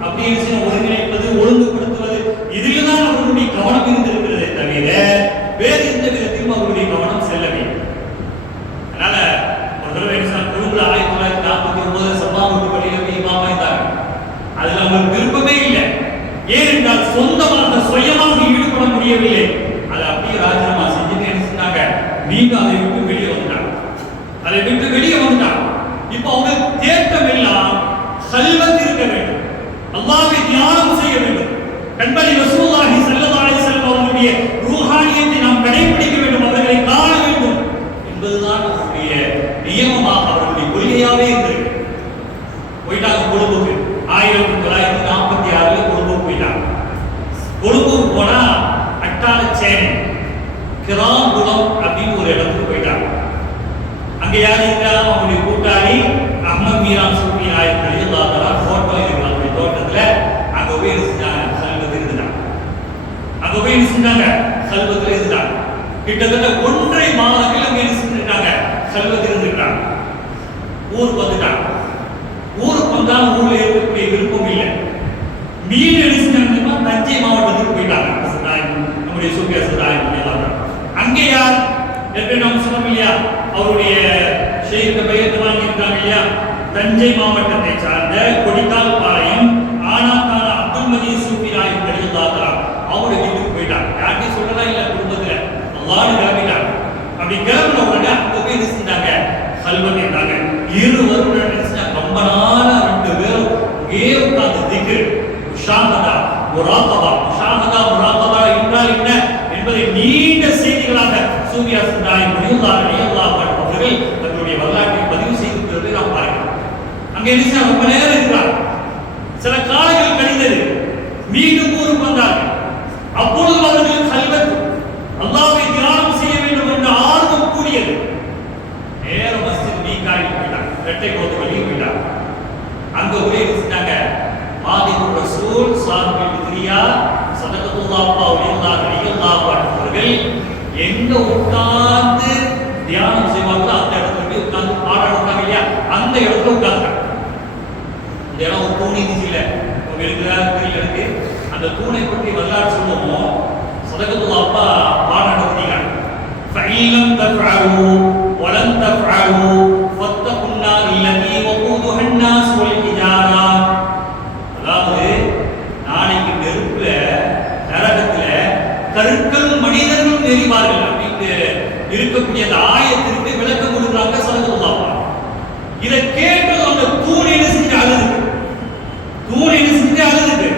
அப்படின்னு ஒருங்கிணைப்பது, ஒழுங்குபடுத்துவது, இதில் தான் அவர்களுடைய கவனம் இருந்திருக்கிறதே தவிர வேறு எந்த விதத்திலும் அவருடைய கவனம் செல்லவில்லை. அதனால ஒரு தடவை கொழும்புல 1949 சப்பாமூட்டு பள்ளியில போய் இமாமா இருந்தாங்க. அதுல அவங்களுக்கு விருப்பமே இல்லை. ஏனென்றால் சொந்தமாக சுயமாக ஈடுபட முடியவில்லை. அது அப்படியே மீண்டும் அதை விட்டு வெளியே வந்துட்டாங்க. அதை விட்டு வெளியே வந்துட்டாங்க. இப்போ அவங்க தேட்டம் எல்லாம் கல்வத் இருக்க வேண்டும், அல்லாஹ்வை தியானம் செய்ய வேண்டும், கண்மணி ரசூலுல்லாஹி ஸல்லல்லாஹு அலைஹி வஸல்லம் அவர்களுடைய ரூஹானியத்தை நாம் கடைபிடிக்க வேண்டும், அவர்களை காண வேண்டும் என்பதுதான் அவருடைய நியமமாக அவர்களுடைய கொள்கையாவே இருந்தது. போயிட்டாங்க கொழும்புக்கு. 1946 கொழும்புக்கு போயிட்டாங்க. கொழும்புக்கு போனா அட்டாளச்சேனை கிராங்குளம் அப்படின்னு ஒரு இடத்துக்கு போயிட்டாங்க. அங்க யார் இருக்கிறாங்க? அவங்களுடைய கூட்டாளி அஹ்மத் மீரான் சூஃபி நாயக் ரலியல்லாஹு தஆலா போட்டோ இருக்கு அவருடைய தோட்டத்துல. அங்க போய் இருந்தாங்க, கல்வத்தில் இருந்தாங்க. அங்க போய் இருந்தாங்க, கல்வத்தில் இருந்தாங்க. கிட்டத்தட்ட 1.5 மாதங்கள் அங்க இருந்துட்டாங்க, கல்வத்தில் இருந்துட்டாங்க. ஊருக்கு வந்துட்டாங்க. ஊருக்கு வந்தாலும் ஊர்ல இருக்கக்கூடிய விருப்பம் இல்லை. மீன் எடுத்துட்டாங்கன்னா தஞ்சை மாவட்டத்துக்கு போயிட்டாங்க. நம்முடைய சூஃபியா சதாய் அங்கே யார் என்று நாம் சொன்னோம் இல்லையா, அவருடைய ஷேக் பையத்து வாங்கியிருக்காங்க இல்லையா, தஞ்சை மாவட்டத்தை சார்ந்த கொடிக்கால் பாளையம் ஆனாக்கான அப்துல் மஜீத் சூஃபி நாயக் ரலியல்லாஹு தஆலா அவருடைய வீட்டுக்கு போயிட்டாங்க. யார்கிட்டையும் சொல்லலாம் இல்லை, குடும்பத்துல அல்லாஹ்னு கிளம்பிட்டாங்க. அப்படி கிளம்பின உடனே அங்க போய் நினைச்சிட்டாங்க, கல்வத் இருந்தாங்க. 2 வருடம் நினைச்சாங்க. ரொம்ப நாளா 2 பேரும் அங்கே உட்கார்ந்து திக்ர், முஷாஹதா, முராகபா. முஷாஹதா முராகபா என்றால் என்ன என்பதை நீண்ட செய்திகளாக சூஃபியா சதாய் ரலியல்லாஹு அவர்கள் தங்களுடைய வரலாற்றை பதிவு செய்திருக்கிறதை நாம் பார்க்கிறோம். அங்கே நினைச்சா ரொம்ப நேரம் இருக்கிறார். சில காலங்கள் கழிந்தது. மீண்டும் ஊருக்கு வந்தார்கள். அப்பொழுது அவர்கள் கல்வத், அல்லாஹ்வை தியானம் செய்ய வேண்டும் என்ற ஆர்வம் கூடியது. நேர மஸ்ஜித் மீகாயில் போயிட்டாங்க, இரட்டை கோத்து வழியில் போயிட்டாங்க. அங்க போய் நினைச்சிட்டாங்க, மாதிபுர் ரசூல் சாஹிபுல் ஃபித்ரியா சதகத்துல்லாஹ் ரலியல்லாஹு அவர்கள் எங்க உட்கார்ந்து தியானம் செய்வாங்களோ அந்த இடத்துல போய் உட்கார்ந்து பாடம் எடுத்தாங்க இல்லையா, அந்த இடத்துல உட்கார்ந்தாங்க. இந்த இடம் ஒரு தூண் இல்ல, இருக்கு. அந்த தூணை பற்றி வரலாறு சொல்லுவோம். சதகத்துல்லாஹ் பாடம் நடத்தினாங்க. ஃபஇல்லம் தஃஅலு வலம் தஃஅலு ஃபத்தகுன்னா அல்லதி வகூதுஹா அன்-நாஸ் வல் ஹிஜாரா. அதாவது நாளைக்கு நெருப்புல நரகத்துல கற்கள் மனிதர்கள் எரிவார்கள் அப்படின்னு இருக்கக்கூடிய அந்த ஆயத்திற்கு விளக்கம் கொடுக்குறாங்க சதகத்துல்லாஹ். இதை கேட்டு அந்த தூண் என்ன செஞ்சு அழுது, தூண் என்ன செஞ்சு அழுது.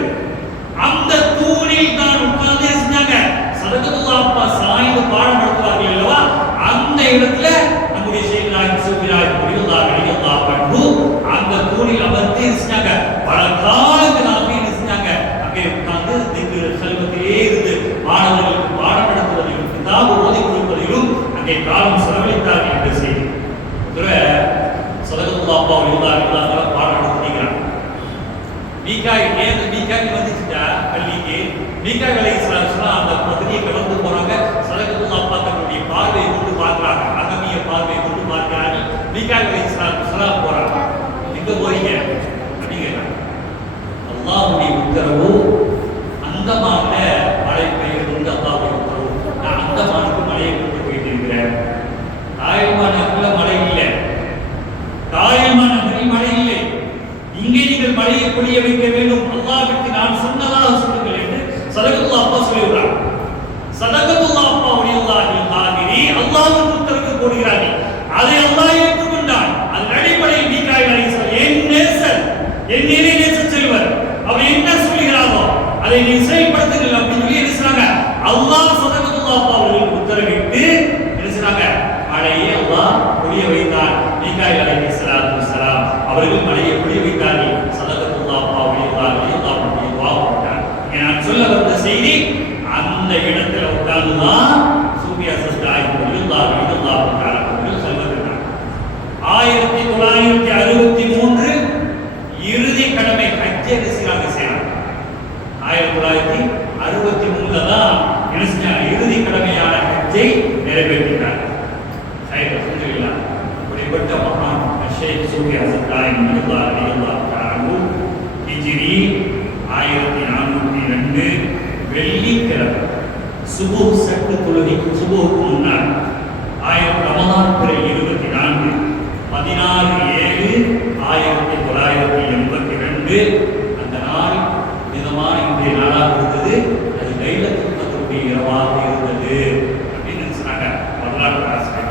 அந்த தூணில் தான் உட்கார்ந்து செஞ்சாங்க சதகத்துல்லாஹ் சாய்ந்து பாடம் நடத்துவார்கள் அல்லவா, அந்த இடத்துல நம்முடைய ஷேக் நாயக் சூஃபி நாயக் ரலியல்லாஹு அன்ஹு அந்த தூணில் அமர்ந்து செஞ்சாங்க. பல காலங்களாக என்ன செஞ்சாங்க, அங்கே உட்கார்ந்து திக்ர் கல்வத்திலே இருந்து மாணவர்களுக்கு பாடம் நடத்துவதிலும் கிதாப் ஓதி கொடுப்பதிலும் அங்கே காலம் செலவழித்தார்கள் என்று செய்தி. சதகத்துல்லாஹ் ரலியல்லாஹு பாடம் நடத்திக்கிறாங்க. மீகாயில் நேர்ந்து மீகாயில் வந்துச்சுட்டா பள்ளிக்கு மீகாயில் அலைஹிஸ்ஸலாம் சொன்னா அந்த பகுதியை கடந்து போறாங்க. சதகத்துல்லாஹ் தங்களுடைய பார்வையை கொண்டு பார்க்கிறாங்க, அகமிய பார்வையை கொண்டு பார்க்கிறாங்க. மீகாயில் அலைஹிஸ்ஸலாம் போறாங்க. எங்க போறீங்க அப்படிங்கிறாங்க. அல்லாஹ்வுடைய உத்தரவு அந்தமான மழை பெய்யுது, அல்லாஹ்வுடைய உத்தரவு. நான் அந்தமானுக்கு மழையை கொண்டு போயிட்டு இருக்கிறேன். தாய்மானத்துல மழை இல்லை, தாய்மானத்தில் மழை இல்லை. இங்கே நீங்கள் மழையை பொழிய வைக்க வேண்டும், அல்லாஹ்விற்கு நான் சொன்னதாக சொல்லுங்கள் என்று சதகத்துல்லாஹ் சொல்லுகிறார். சதகத்துல்லாஹ் அல்லாஹ்வுக்கு உத்தரவு போடுகிறார்கள். அதை அல்லாஹ் ஏற்றுக்கொண்டான். அதன் அடிப்படையில் மீகாயில் அலைஹிஸ்ஸலாம் என் நேசர், என் நேசர் செல்வர், அவர் என்ன சொல்கிறாரோ அதை நீ செயல்படுத்துங்கள் அப்படின்னு சொல்லி என்ன அல்லாஹ் சதகத்துல்லாஹ் அவர்களுக்கு உத்தரவிட்டு என்ன மழையை அல்லாஹ் பொழிய வைத்தார். மீகாயில் அலைஹிஸ்ஸலாத்து வஸ்ஸலாம் அவர்கள் மழையை பொழிய வைத்தார்கள். சதகத்துல்லாஹ் ரலியல்லாஹு வாப்பட்டார். நான் சொல்ல வந்த செய்தி, அந்த இடத்துல உட்கார்ந்துதான் சூஃபியா சதாய் ரலியல்லாஹு அவர்கள் சொல்லுகிறார். 1963 இறுதி கடமை ஹஜ்ஜை செய்யறாங்க. 1963 தான் இறுதி கடமையான ஹஜ்ஜை நிறைவேற்றினார். அப்படிப்பட்ட மகான் ஷேக் சூஃபியா சதாய் ரலியல்லாஹு அன்ஹு ஹிஜ்ரி 1402 வெள்ளிக்கிழமை சுபுஹ் சட்டு தொழுகைக்கு சுபுஹுக்கு முன்னால் ரமலான் பிறை 24 16/7/1982 அந்த நாள் மிதமான இன்றைய நாளாக இருந்தது. அது லைலத்துல் கத்ருடைய இரவாக இருந்தது அப்படின்னு சொன்னாங்க வரலாற்று ஆசிரியர்.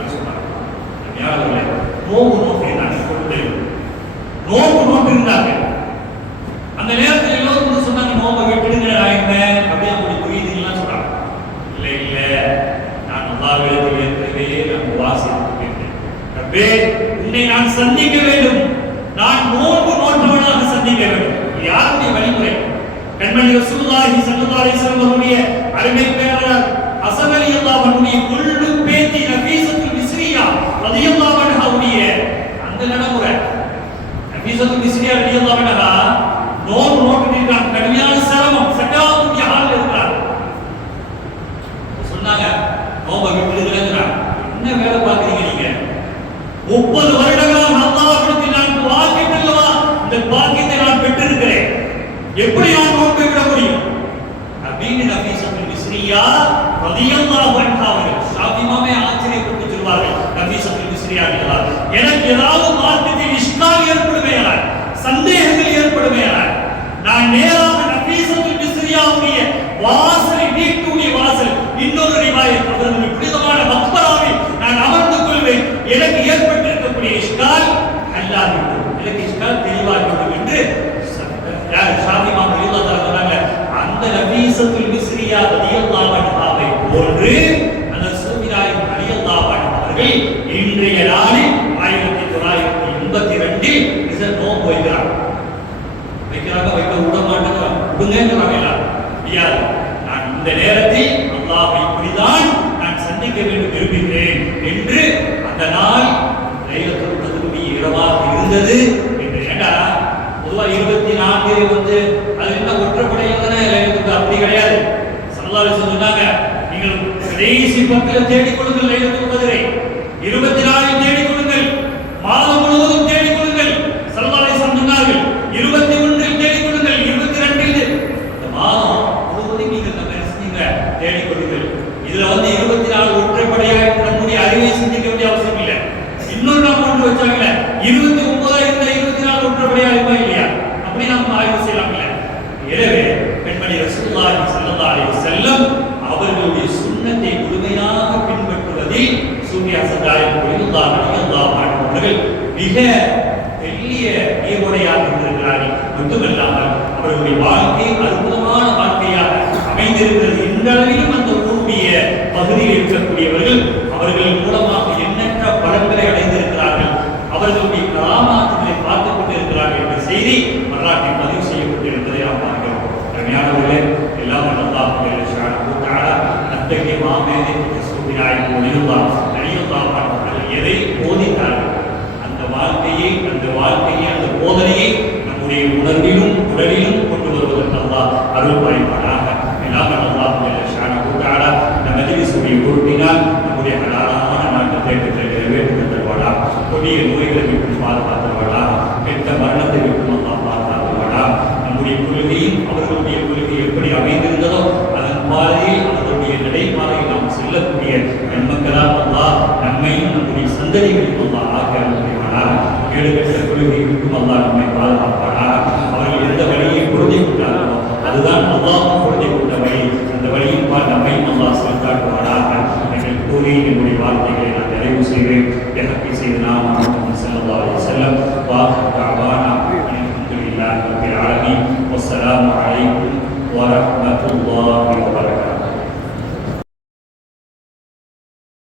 நோம்பு நோக்கினாங்க. நோம்பு நோட்டு இருந்தாங்க. அந்த நேரத்தில் எல்லோரும் சொன்னாங்க, நோம்பை விட்டுடுங்க ஆயுங்க அப்படியே அப்படி புரியுதுங்களாம் சொல்றாங்க. இல்லை இல்லை, நான் அல்லாஹ்விடத்தில் ஏற்கனவே நான் வாசித்திருக்கிறேன். ரப்பே, உன்னை நான் சந்திக்க வேண்டும், நான் நோன்பு நோற்றவனாக சந்திக்க வேண்டும். யாருடைய வழிமுறை? கண்மணி ரசூலுல்லாஹி ஸல்லல்லாஹு அலைஹி வஸல்லம் அவருடைய அருமை பேரர் ஹஸன் ரலியல்லாஹு அன்ஹுடைய குல்லு பேத்தி நஃபீஸத்துல் மிஸ்ரியா ரலியல்லாஹு அன்ஹாவுடைய அந்த நடைமுறை. நஃபீஸத்துல் மிஸ்ரியா ரலியல்லாஹு அன்ஹா நோன்பு நோக்கிட்டாங்க. கடுமையான சிரமம், சக்கராத்துடைய ஹால்ல இருக்கிறார். சொன்னாங்க, நோன்பை விட்டுடுங்கறாங்க. என்ன வேலை பார்க்கறீங்க நீங்க? 30 வருடங்களாக அல்லாஹ்விடத்தில் நான் துஆ கேட்டல்லவா, இந்த பாக்கியத்தை நான் பெற்றிருக்கிறேன், எப்படி நான் நோன்பை விட முடியும்? அப்படின்னு நஃபீஸத்துல் மிஸ்ரியா ரலியல்லாஹு அன்ஹா ஷாஃபி இமாமே ஆச்சரியப்பட்டு சொல்வார்கள். நஃபீஸத்துல் மிஸ்ரியா ரலியல்லாஹு, எனக்கு ஏதாவது மார்க்கத்தில் இஷ்கால் ஏற்படுமேயானால், சந்தேகங்கள் ஏற்படுமேயானால், நான் நேராக நஃபீஸத்துல் மிஸ்ரியாவுடைய வாசலை, வீட்டுடைய வாசல், இன்னொரு ரிவாயத் அவர்களுடைய புனிதமான மக்பராவில் நான் அமர்ந்து கொள்வேன். எனக்கு ஏற்பட்டிருக்கக்கூடிய இஷ்கால் அல்லாஹ்விடம், எனக்கு இஷ்கால் தெளிவாகிவிடும் என்று ஷாஃபி இமாம் ரலியல்லாஹு அன்ஹு சொன்னாங்க. அந்த நஃபீஸத்துல் மிஸ்ரியா ரலியல்லாஹு அன்ஹாவை போன்று அந்த சூஃபியாய் ரலியல்லாஹு அன்ஹு அவர்கள் இன்றைய நாளில் 1982 ரிசல்ட் நோன்பு வைக்கிறாங்க. வைக்க விட மாட்டேங்கிறாங்க, விடுங்கிறாங்க. முடியாது, நான் இந்த நேரத்தில் அல்லாஹ்வை இப்படிதான் நான் சந்திக்க வேண்டும் விரும்புகிறேன் என்று அந்த நாள் லைலத்துல் கத்ருடைய இரவாக இருந்தது என்று. ஏண்டா பொதுவா 24 அது என்ன ஒற்றைப்படையில் தானே லைலத்துல், அப்படி கிடையாது. ஸல்லல்லாஹு அலைஹி வஸல்லம் சொன்னாங்க, நீங்கள் கடைசி 10 தேடிக் கொள்ளுங்கள் லைலத்துல் கத்ரை, 24 தேடிக் கொள்ளுங்கள், மாதம் முழுவதும் தேடிக் கொள்ளுங்கள். ஸல்லல்லாஹு அலைஹி வஸல்லம் சொன்னார்கள், 21 தேடிக் கொள்ளுங்கள், 22 இந்த மாதம் முழுவதும் நீங்கள் தேடிக் கொள்ளுங்கள். இதுல 24 ஒற்றைப்படையாக நம்முடைய அறிவை சிந்திக்க வேண்டிய அவசியம் இல்லை. இன்னொரு நாம் கொண்டு வச்சாங்கல்ல, 29 இருந்த 24 ஒற்றைப்படையாக இருப்பா இல்லையா, அப்படி நாம் ஆய்வு செய்யலாம் இல்ல. எனவே பெண்மணி ரசூலுல்லாஹி ஸல்லல்லாஹு அலைஹி வஸல்லம் அவர்களுடைய சுன்னத்தை முழுமையாக பின்பற்றுவதில் சூஃபியா சமுதாயம் ரலியல்லாஹு அன்ஹு அவர்கள் மிக பெரிய ஈடுபாடாக இருந்திருக்கிறார்கள். மட்டுமல்லாமல் அவர்களுடைய வாழ்க்கை அற்புதமான வாழ்க்கையாக அமைந்திருக்கிறது. இந்த அளவிலும் அந்த ஊருடைய பகுதியில் இருக்கக்கூடியவர்கள் அவர்கள் மூலமாக எண்ணற்ற பலன்களை அடைந்திருக்கிறார்கள். அவர்களுடைய கராமாத்துகளை பார்த்துக் கொண்டிருக்கிறார்கள் என்ற செய்தி வரலாற்றில் பதிவு செய்யப்பட்டிருப்பதை நாம் பார்க்கிறோம். அருமையானவர்களே, எல்லாம் அல்லாஹ் அத்தகைய மாமேதை சூஃபியாய் ரலியல்லாஹு அன்ஹு எதை போதித்தார்கள், அந்த வாழ்க்கையை அந்த போதனையை நம்முடைய உணர்விலும் உடலிலும் கொண்டு வருவதற்கு அல்லாஹ் அருள் பாலிப்பானாக. எல்லாம் அல்லாஹ் இந்த மஜ்லிஸுடைய பொருட்டினால் நம்முடைய ஹலாலான நாட்டத்தை நிறைவேற்றி தருவாடா. கொடிய நோய்களை விட்டு பாதுகாத்தருவாடா. கெட்ட மரணத்தை விட்டு அல்லாஹ் பாதுகாத்தருவாடா. நம்முடைய கொள்கையும் அவர்களுடைய கொள்கை எப்படி அமைந்திருந்ததோ அதன் பாதையில் அவர்களுடைய நடைபாதையில் நாம் செல்லக்கூடிய நன்மக்களால் அல்லாஹ் நம்மையும் நம்முடைய சந்ததிகளையும் அல்லாஹ் ஆக்க முடியுமானா. கேடுகட்ட கொள்கை விட்டும் அல்லாஹ் நம்மை பாதுகாப்பானா. அவர்கள் எந்த வழியை பொருந்தி கொண்டார்களோ அதுதான் அல்லாஹ் பொருந்தி கொண்ட வழி. அந்த வழியின் பால் நம்மை அல்லாஹ் செலுத்தாக்குவானாக. எங்கள் கூறி என்னுடைய வார்த்தைகளை நான் நிறைவு செய்வேன். எனக்கு செய்தனா முஹம்மது ஸல்லல்லாஹு அலைஹி வஸல்லம் வாஹிரு தஅவானா அல்ஹம்துலில்லாஹி ரப்பில் ஆலமீன். வஸ்ஸலாமு அலைக்கும் வரஹ்மத்துல்லாஹி வபரகாத்துஹு.